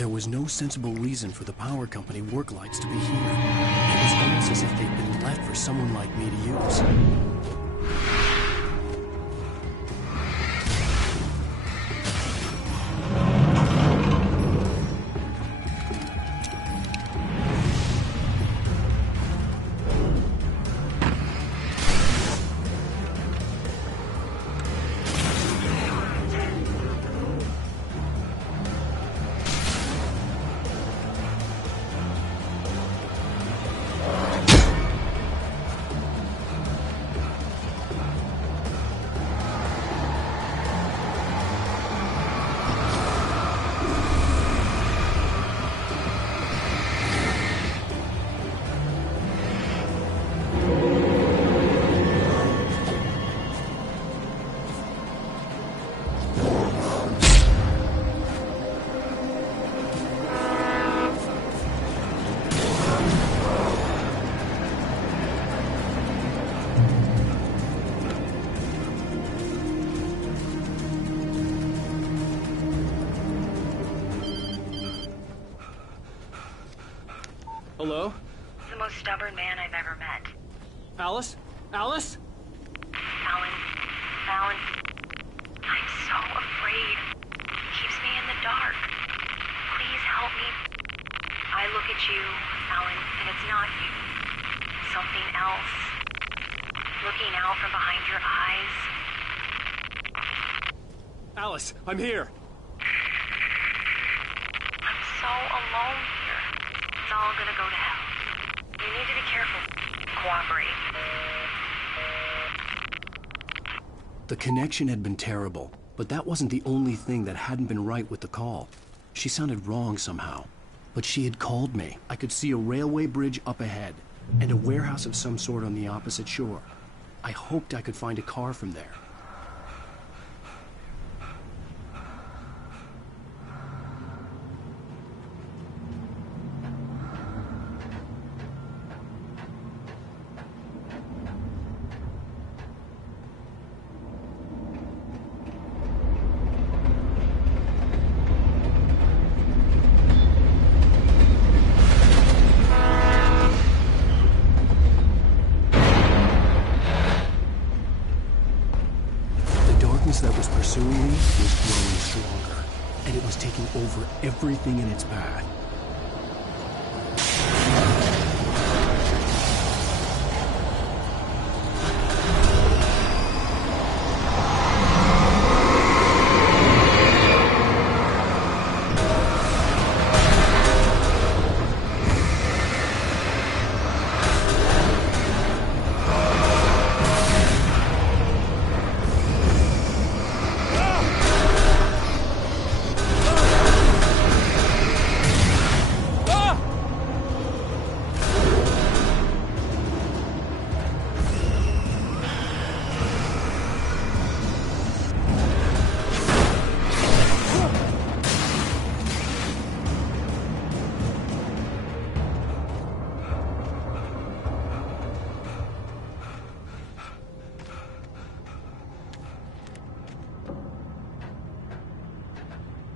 There was no sensible reason for the power company work lights to be here. It was almost as if they'd been left for someone like me to use. Hello? The most stubborn man I've ever met. Alice? Alice? Alan. I'm so afraid. He keeps me in the dark. Please help me. I look at you, Alan, and it's not you. Something else. Looking out from behind your eyes. Alice, I'm here. I'm so alone here. It's all gonna go to hell. You need to be careful. Cooperate. The connection had been terrible, but that wasn't the only thing that hadn't been right with the call. She sounded wrong somehow. But she had called me. I could see a railway bridge up ahead, and a warehouse of some sort on the opposite shore. I hoped I could find a car from there. That was pursuing me was growing stronger, and it was taking over everything in its path.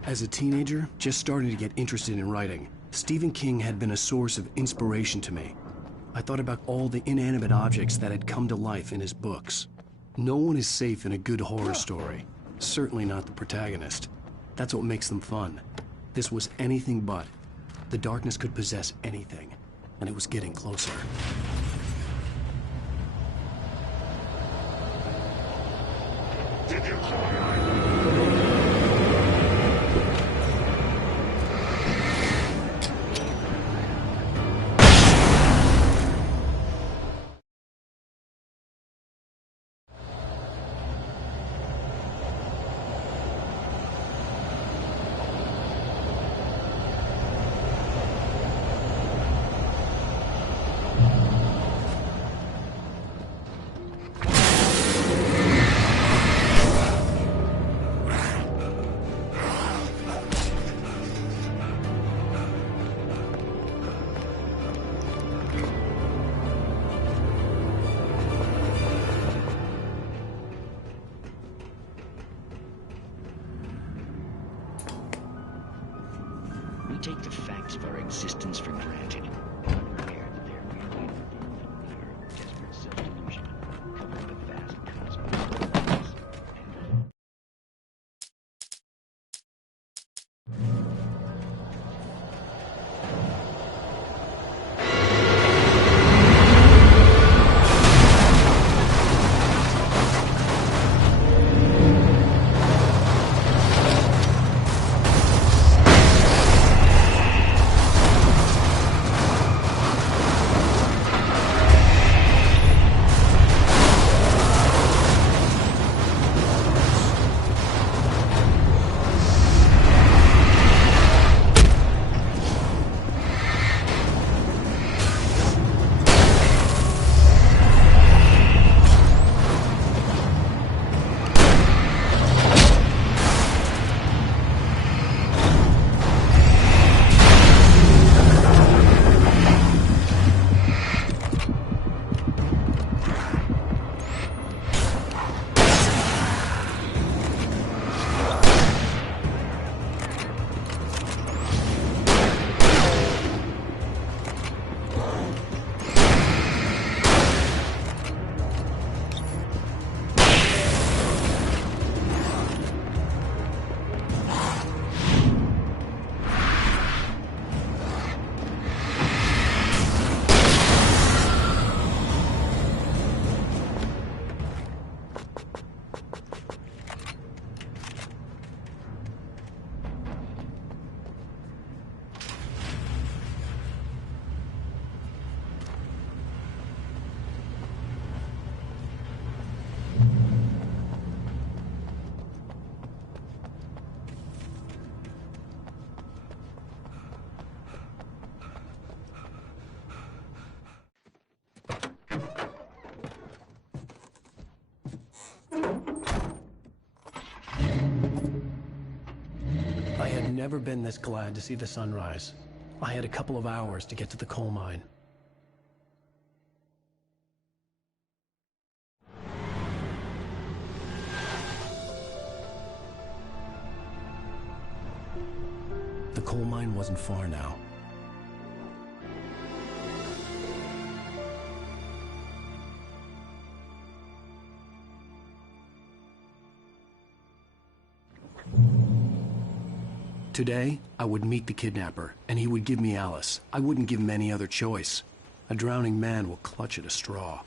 As a teenager, just starting to get interested in writing, Stephen King had been a source of inspiration to me. I thought about all the inanimate objects that had come to life in his books. No one is safe in a good horror story. Certainly not the protagonist. That's what makes them fun. This was anything but. The darkness could possess anything, and it was getting closer. Did you cry? take the facts of our existence for granted. Unaware that they're merely a fear of desperate self-delusion, coupled with vast cosmic. I had never been this glad to see the sunrise. I had a couple of hours to get to the coal mine. The coal mine wasn't far now. Today, I would meet the kidnapper, and he would give me Alice. I wouldn't give him any other choice. A drowning man will clutch at a straw.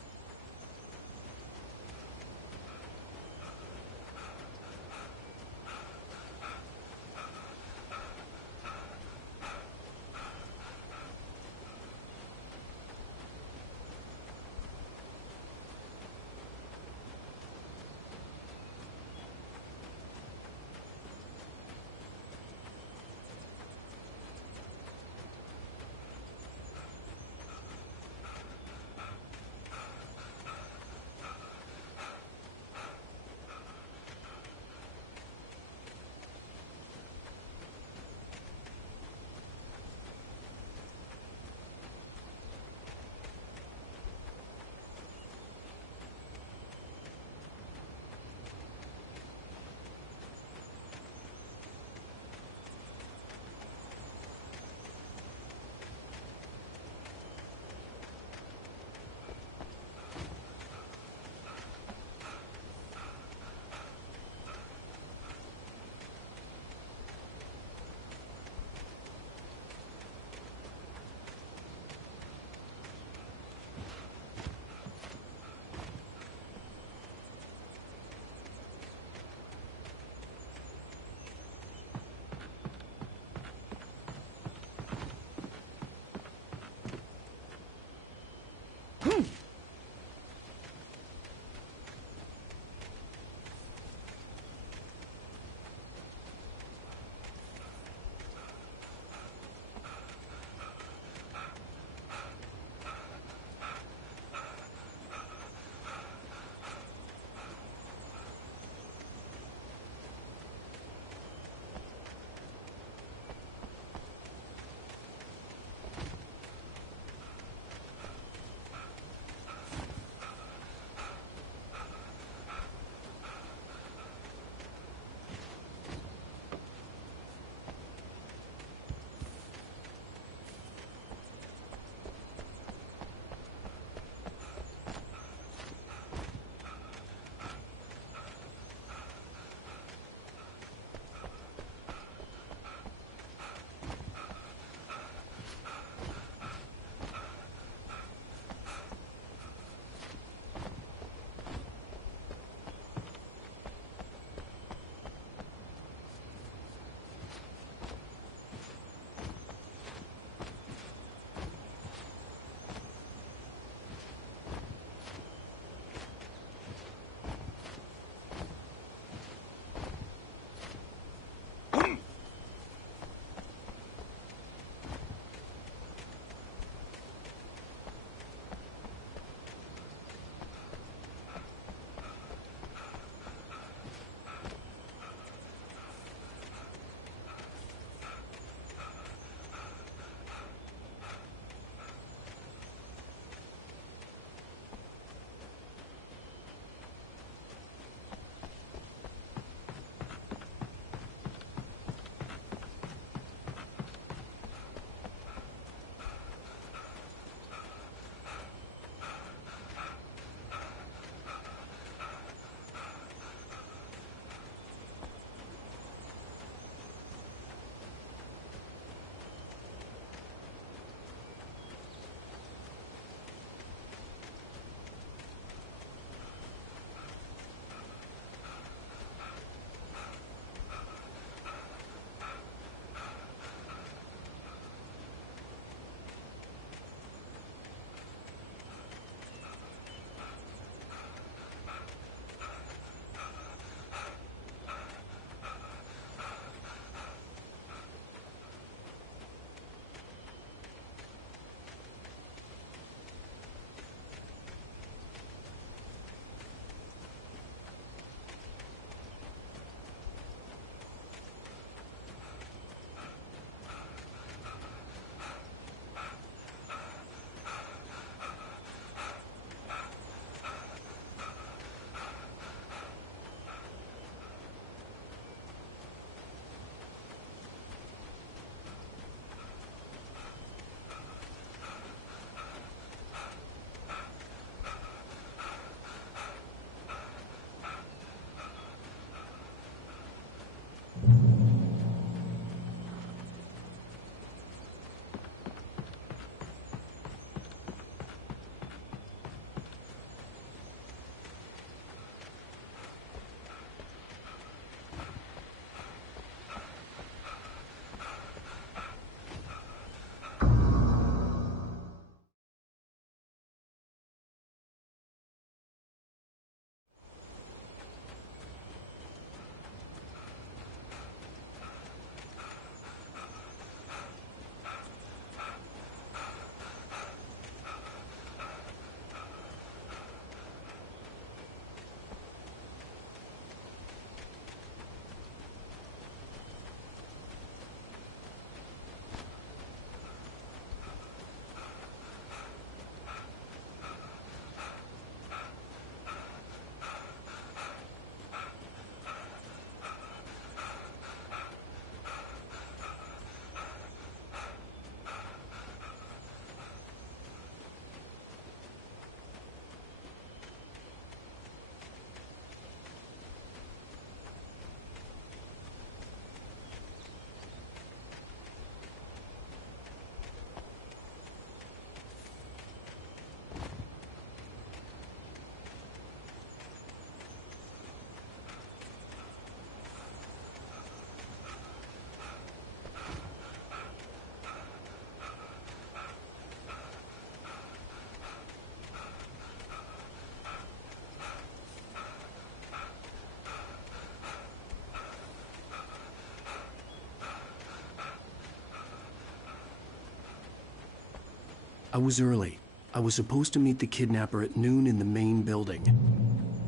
I was early. I was supposed to meet the kidnapper at noon in the main building.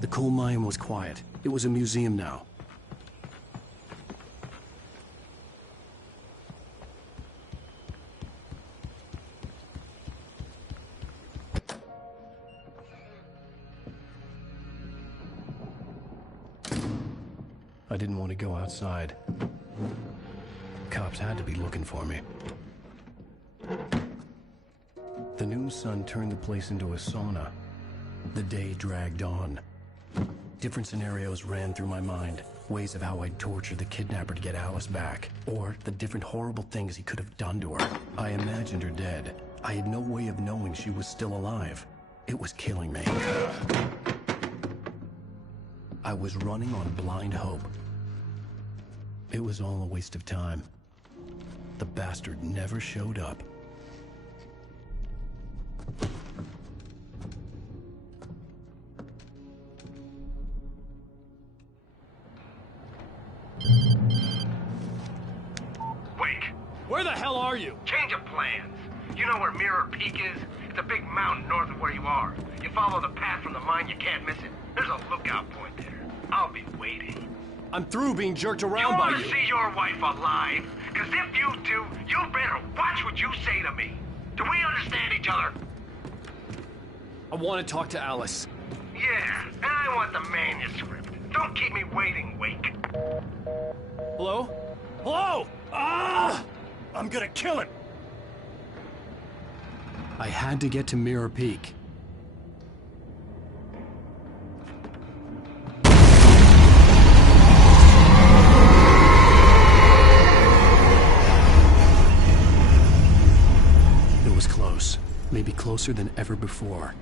The coal mine was quiet. It was a museum now. I didn't want to go outside. Cops had to be looking for me. The noon sun turned the place into a sauna. The day dragged on. Different scenarios ran through my mind. Ways of how I'd torture the kidnapper to get Alice back. Or the different horrible things he could have done to her. I imagined her dead. I had no way of knowing she was still alive. It was killing me. I was running on blind hope. It was all a waste of time. The bastard never showed up. Wake! Where the hell are you? Change of plans. You know where Mirror Peak is? It's a big mountain north of where you are. You follow the path from the mine, you can't miss it. There's a lookout point there. I'll be waiting. I'm through being jerked around by you. You want to see your wife alive? Because if you do, you better watch what you say to me. Do we understand each other? I want to talk to Alice. Yeah, and I want the manuscript. Don't keep me waiting, Wake. Hello? Hello! Ah! I'm gonna kill him! I had to get to Mirror Peak. It was close. Maybe closer than ever before.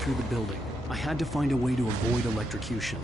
Through the building. I had to find a way to avoid electrocution.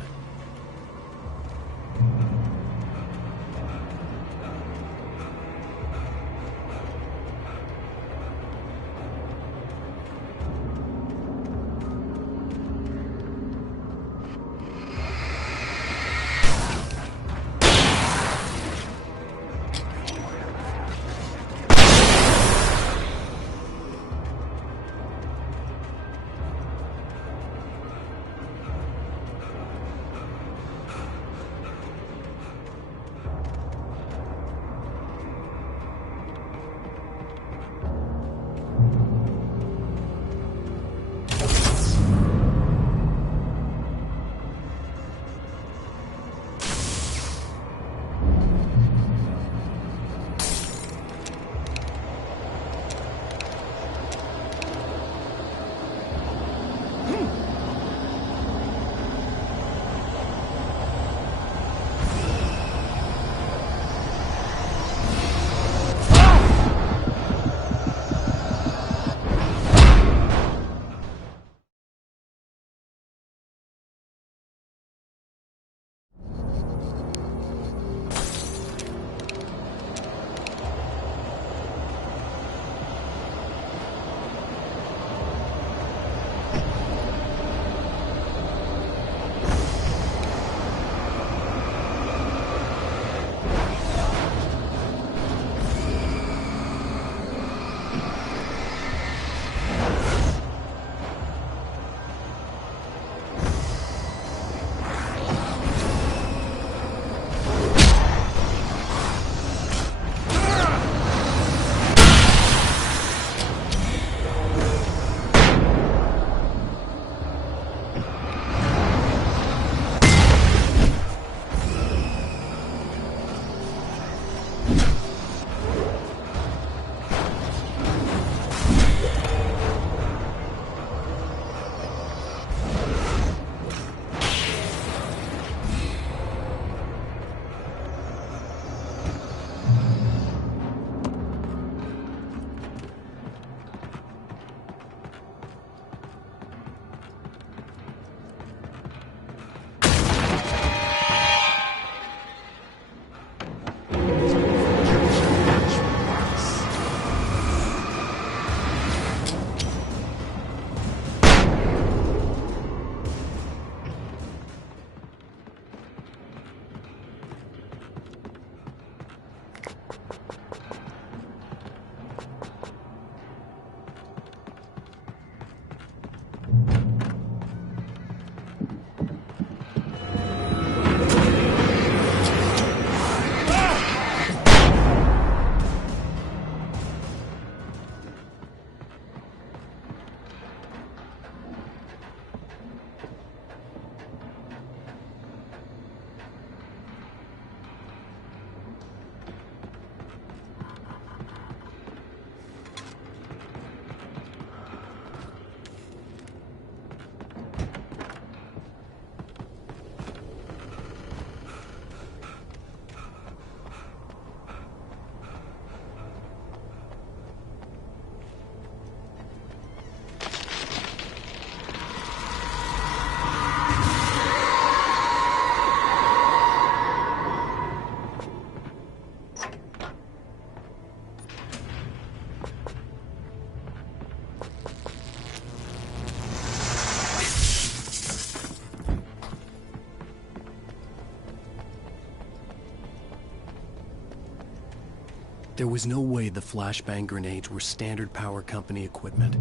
There was no way the flashbang grenades were standard power company equipment.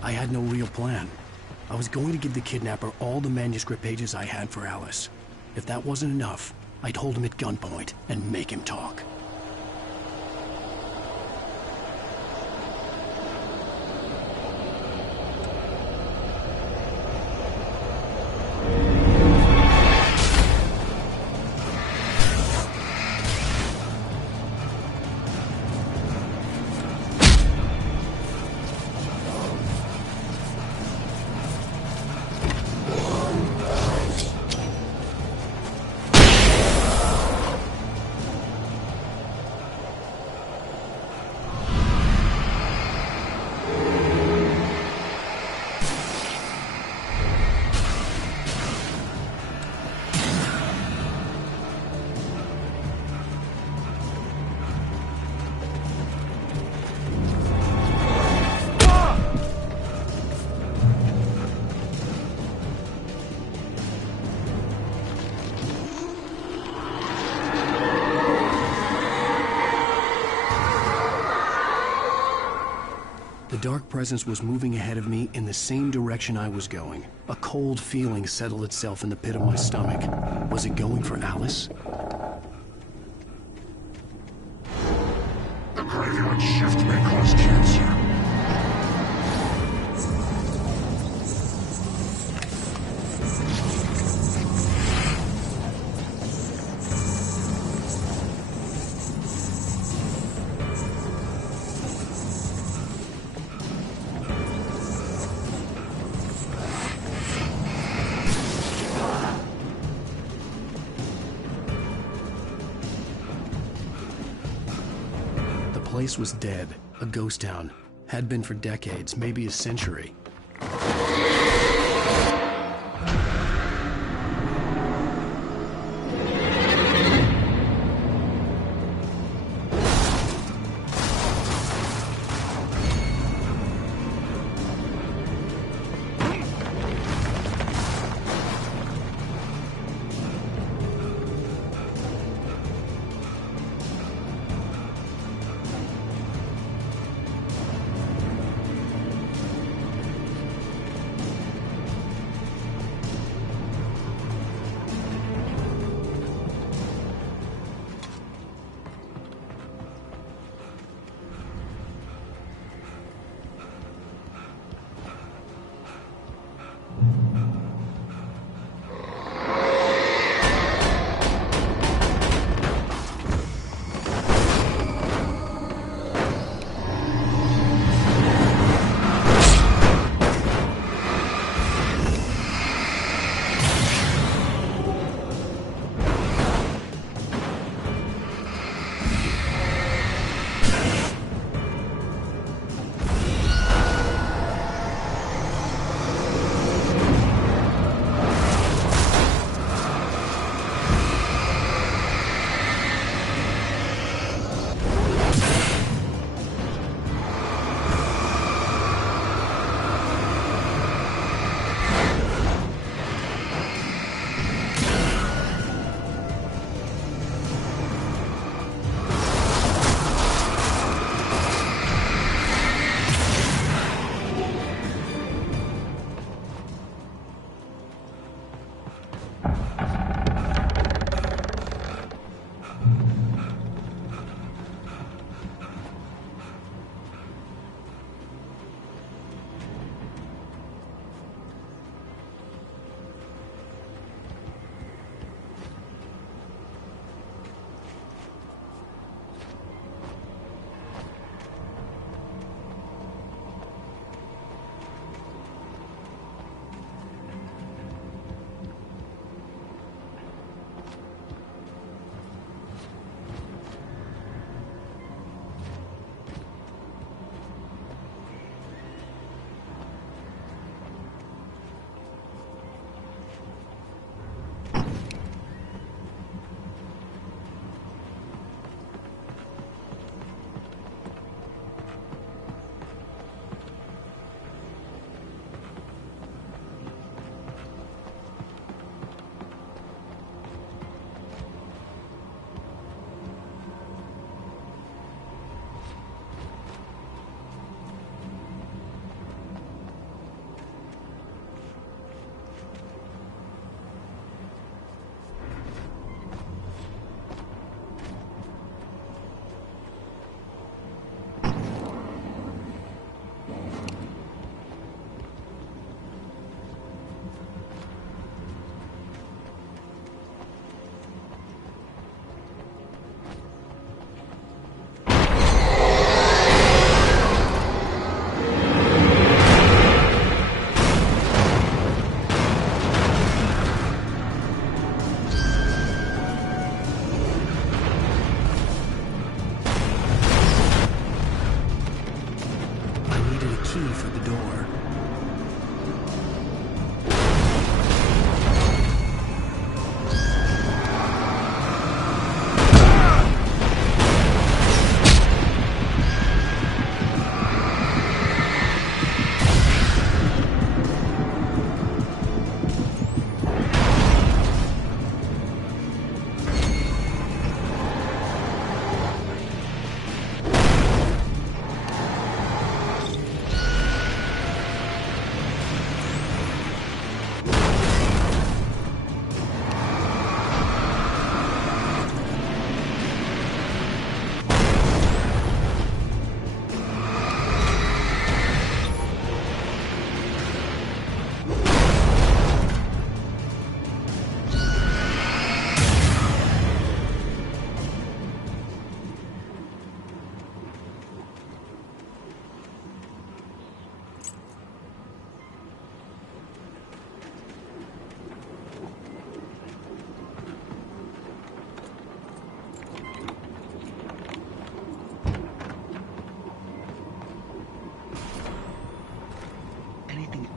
I had no real plan. I was going to give the kidnapper all the manuscript pages I had for Alice. If that wasn't enough, I'd hold him at gunpoint and make him talk. The dark presence was moving ahead of me in the same direction I was going. A cold feeling settled itself in the pit of my stomach. Was it going for Alice? The graveyard shift may cause cancer. The place was dead, a ghost town. Had been for decades, maybe a century. for the door.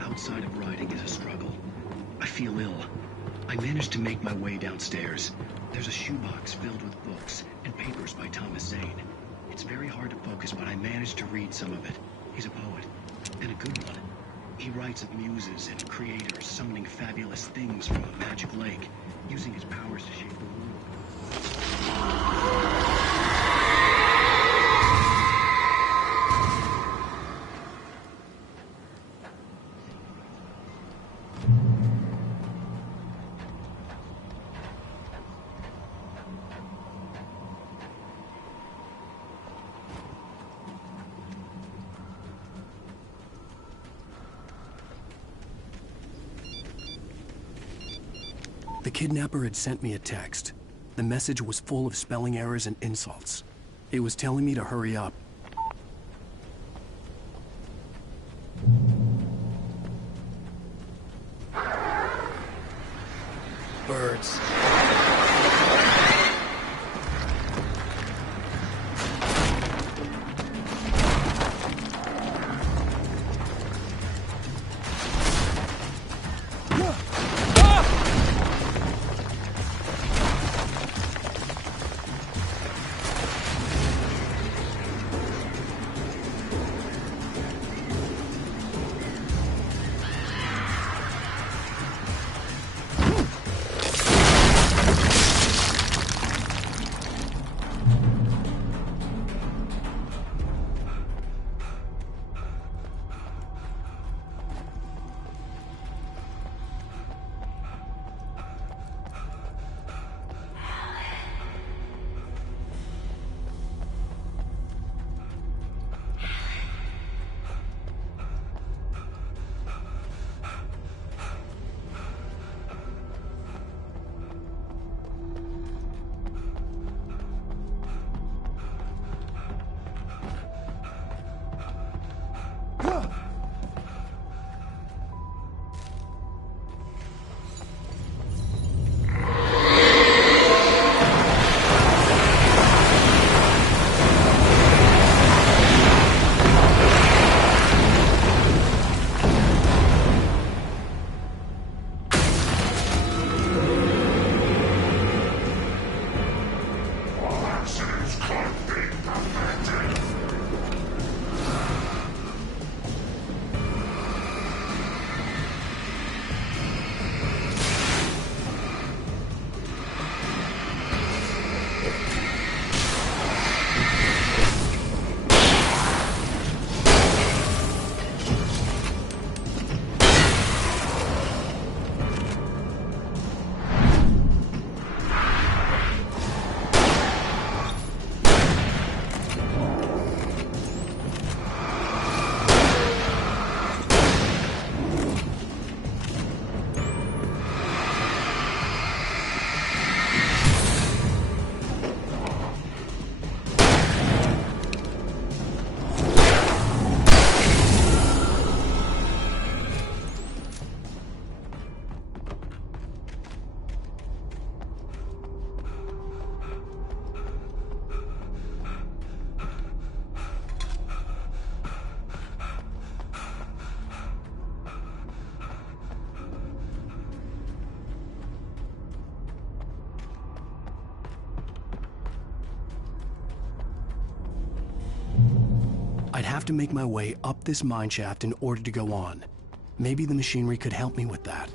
Outside of riding is a struggle. I feel ill. I managed to make my way downstairs. There's a shoebox filled with books and papers by Thomas Zane. It's very hard to focus, but I managed to read some of it. He's a poet, and a good one. He writes of muses and creators summoning fabulous things from a magic lake, using his powers to shape the world. The kidnapper had sent me a text. The message was full of spelling errors and insults. It was telling me to hurry up. Birds. I'd have to make my way up this mine shaft in order to go on. Maybe the machinery could help me with that.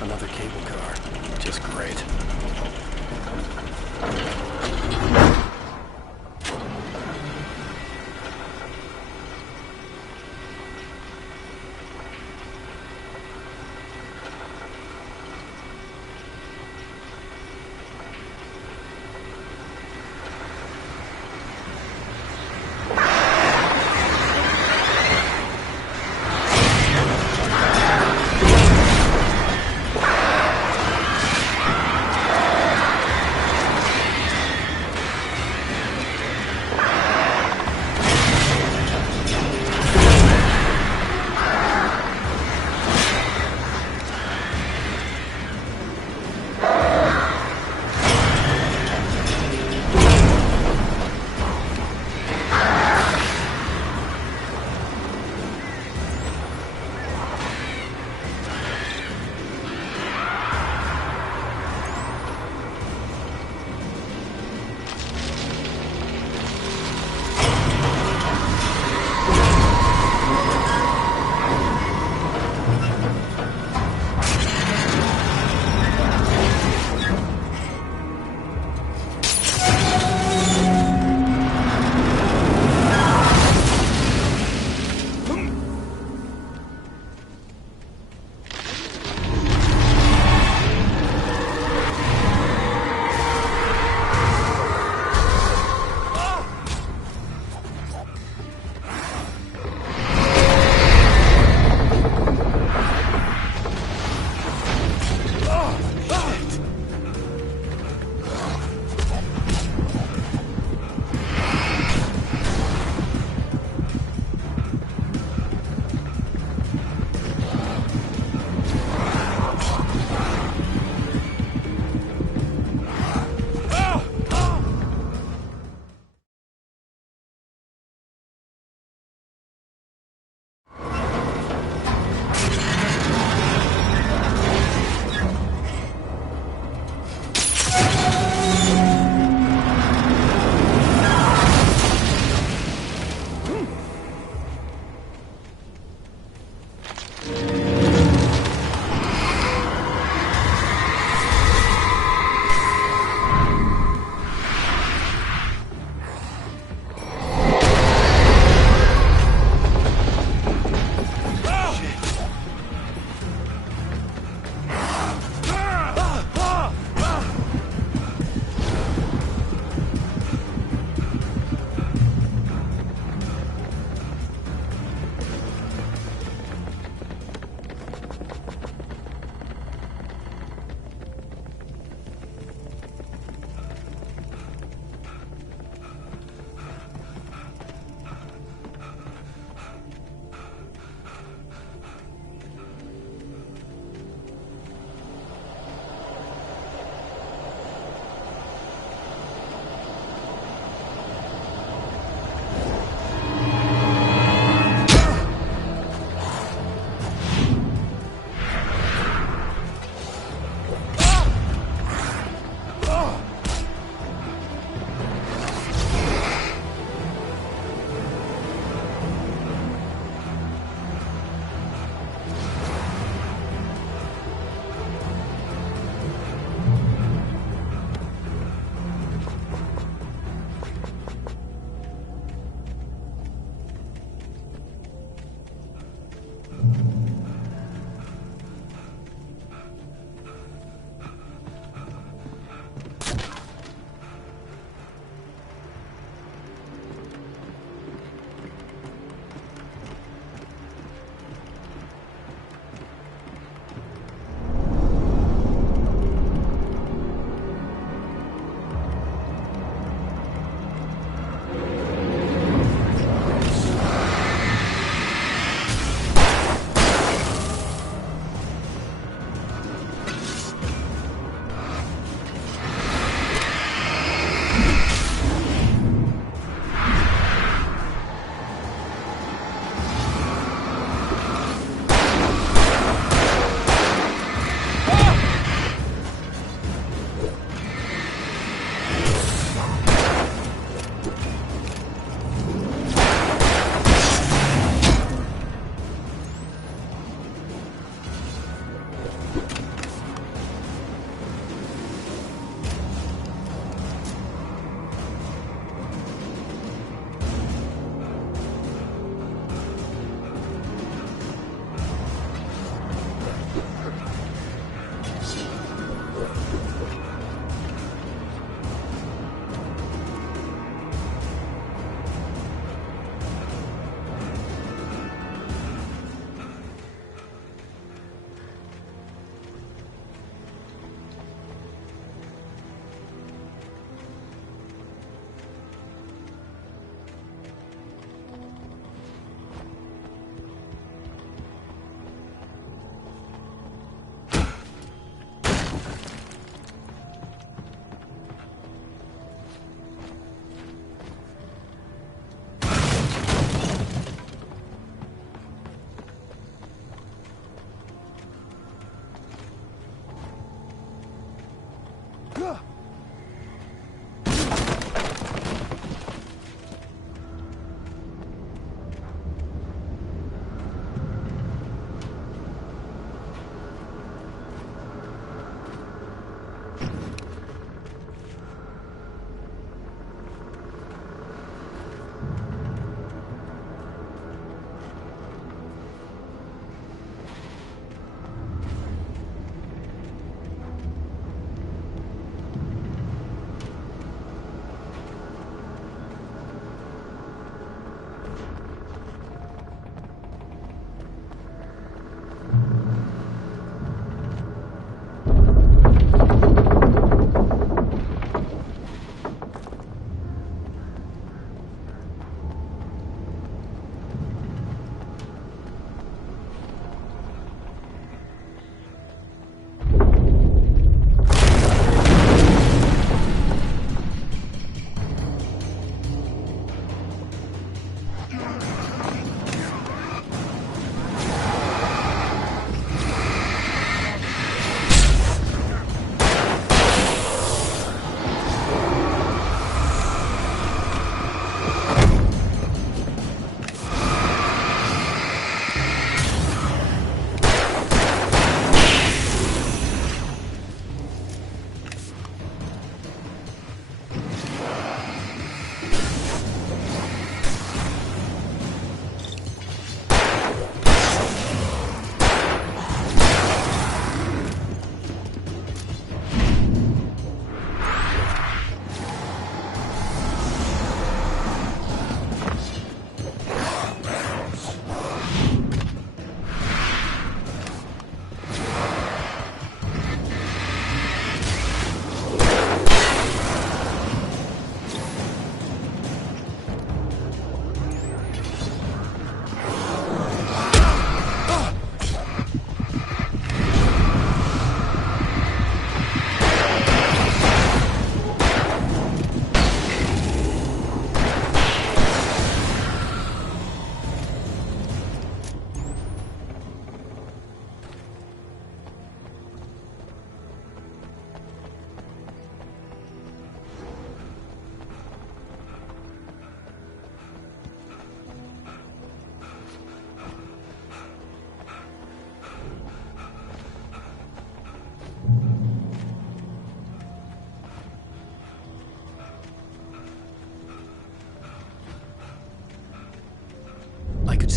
Another cable car. Just great.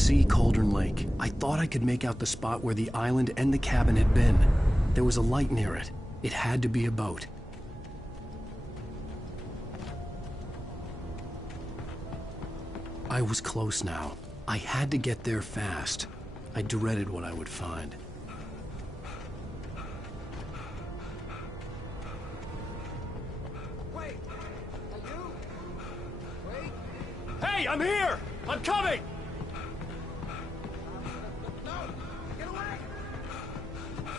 see Cauldron Lake. I thought I could make out the spot where the island and the cabin had been. There was a light near it. It had to be a boat. I was close now. I had to get there fast. I dreaded what I would find. Wait! Are you? Wait! Hey, I'm here! I'm coming! No! Get away!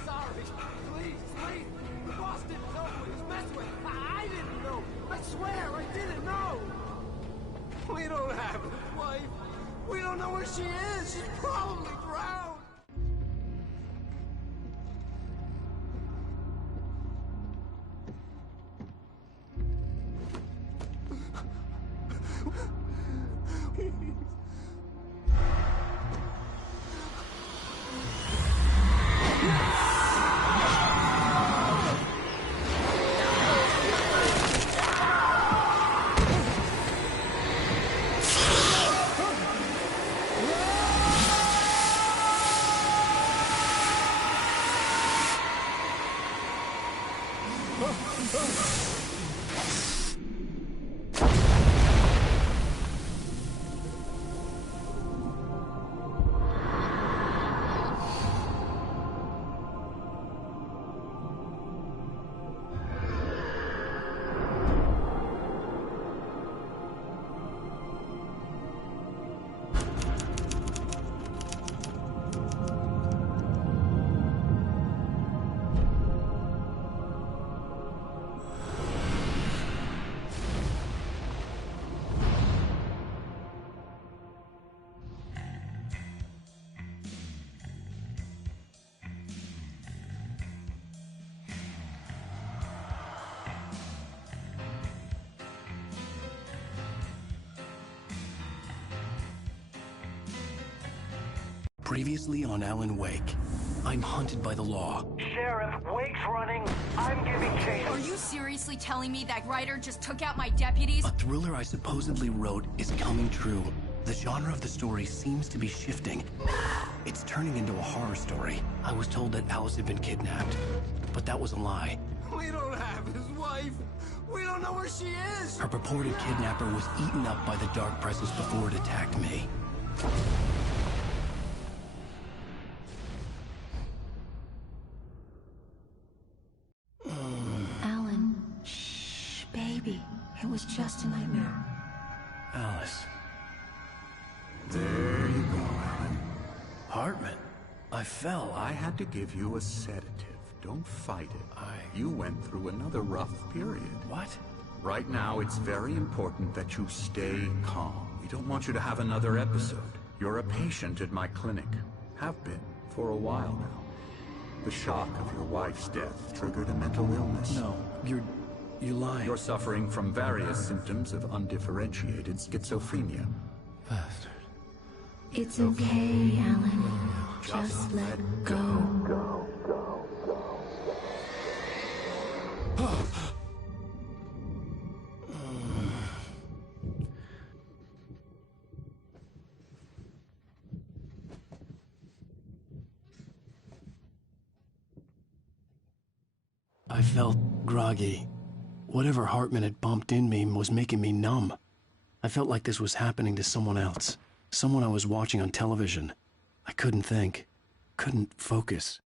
Sorry. Please, please. The boss didn't know who he was messing with. I didn't know. I swear I didn't know. We don't have his wife. We don't know where she is. She's probably drowned. Previously on Alan Wake, I'm hunted by the law. Sheriff, Wake's running. I'm giving chase. Are you seriously telling me that writer just took out my deputies? A thriller I supposedly wrote is coming true. The genre of the story seems to be shifting. It's turning into a horror story. I was told that Alice had been kidnapped, but that was a lie. We don't have his wife. We don't know where she is. Her purported kidnapper was eaten up by the dark presence before it attacked me. Alan, shh, baby. It was just a nightmare. Alice. There you go, Alan. Hartman, I fell. I had to give you a sedative. Don't fight it. You went through another rough period. What? Right now, it's very important that you stay calm. We don't want you to have another episode. You're a patient at my clinic. Have been for a while now. The shock of your wife's death triggered a mental illness. No, you're lying. You're suffering from various symptoms of undifferentiated schizophrenia. Bastard. It's okay, Alan. Just let go. I felt groggy. Whatever Hartman had bumped in me was making me numb. I felt like this was happening to someone else. Someone I was watching on television. I couldn't think. Couldn't focus.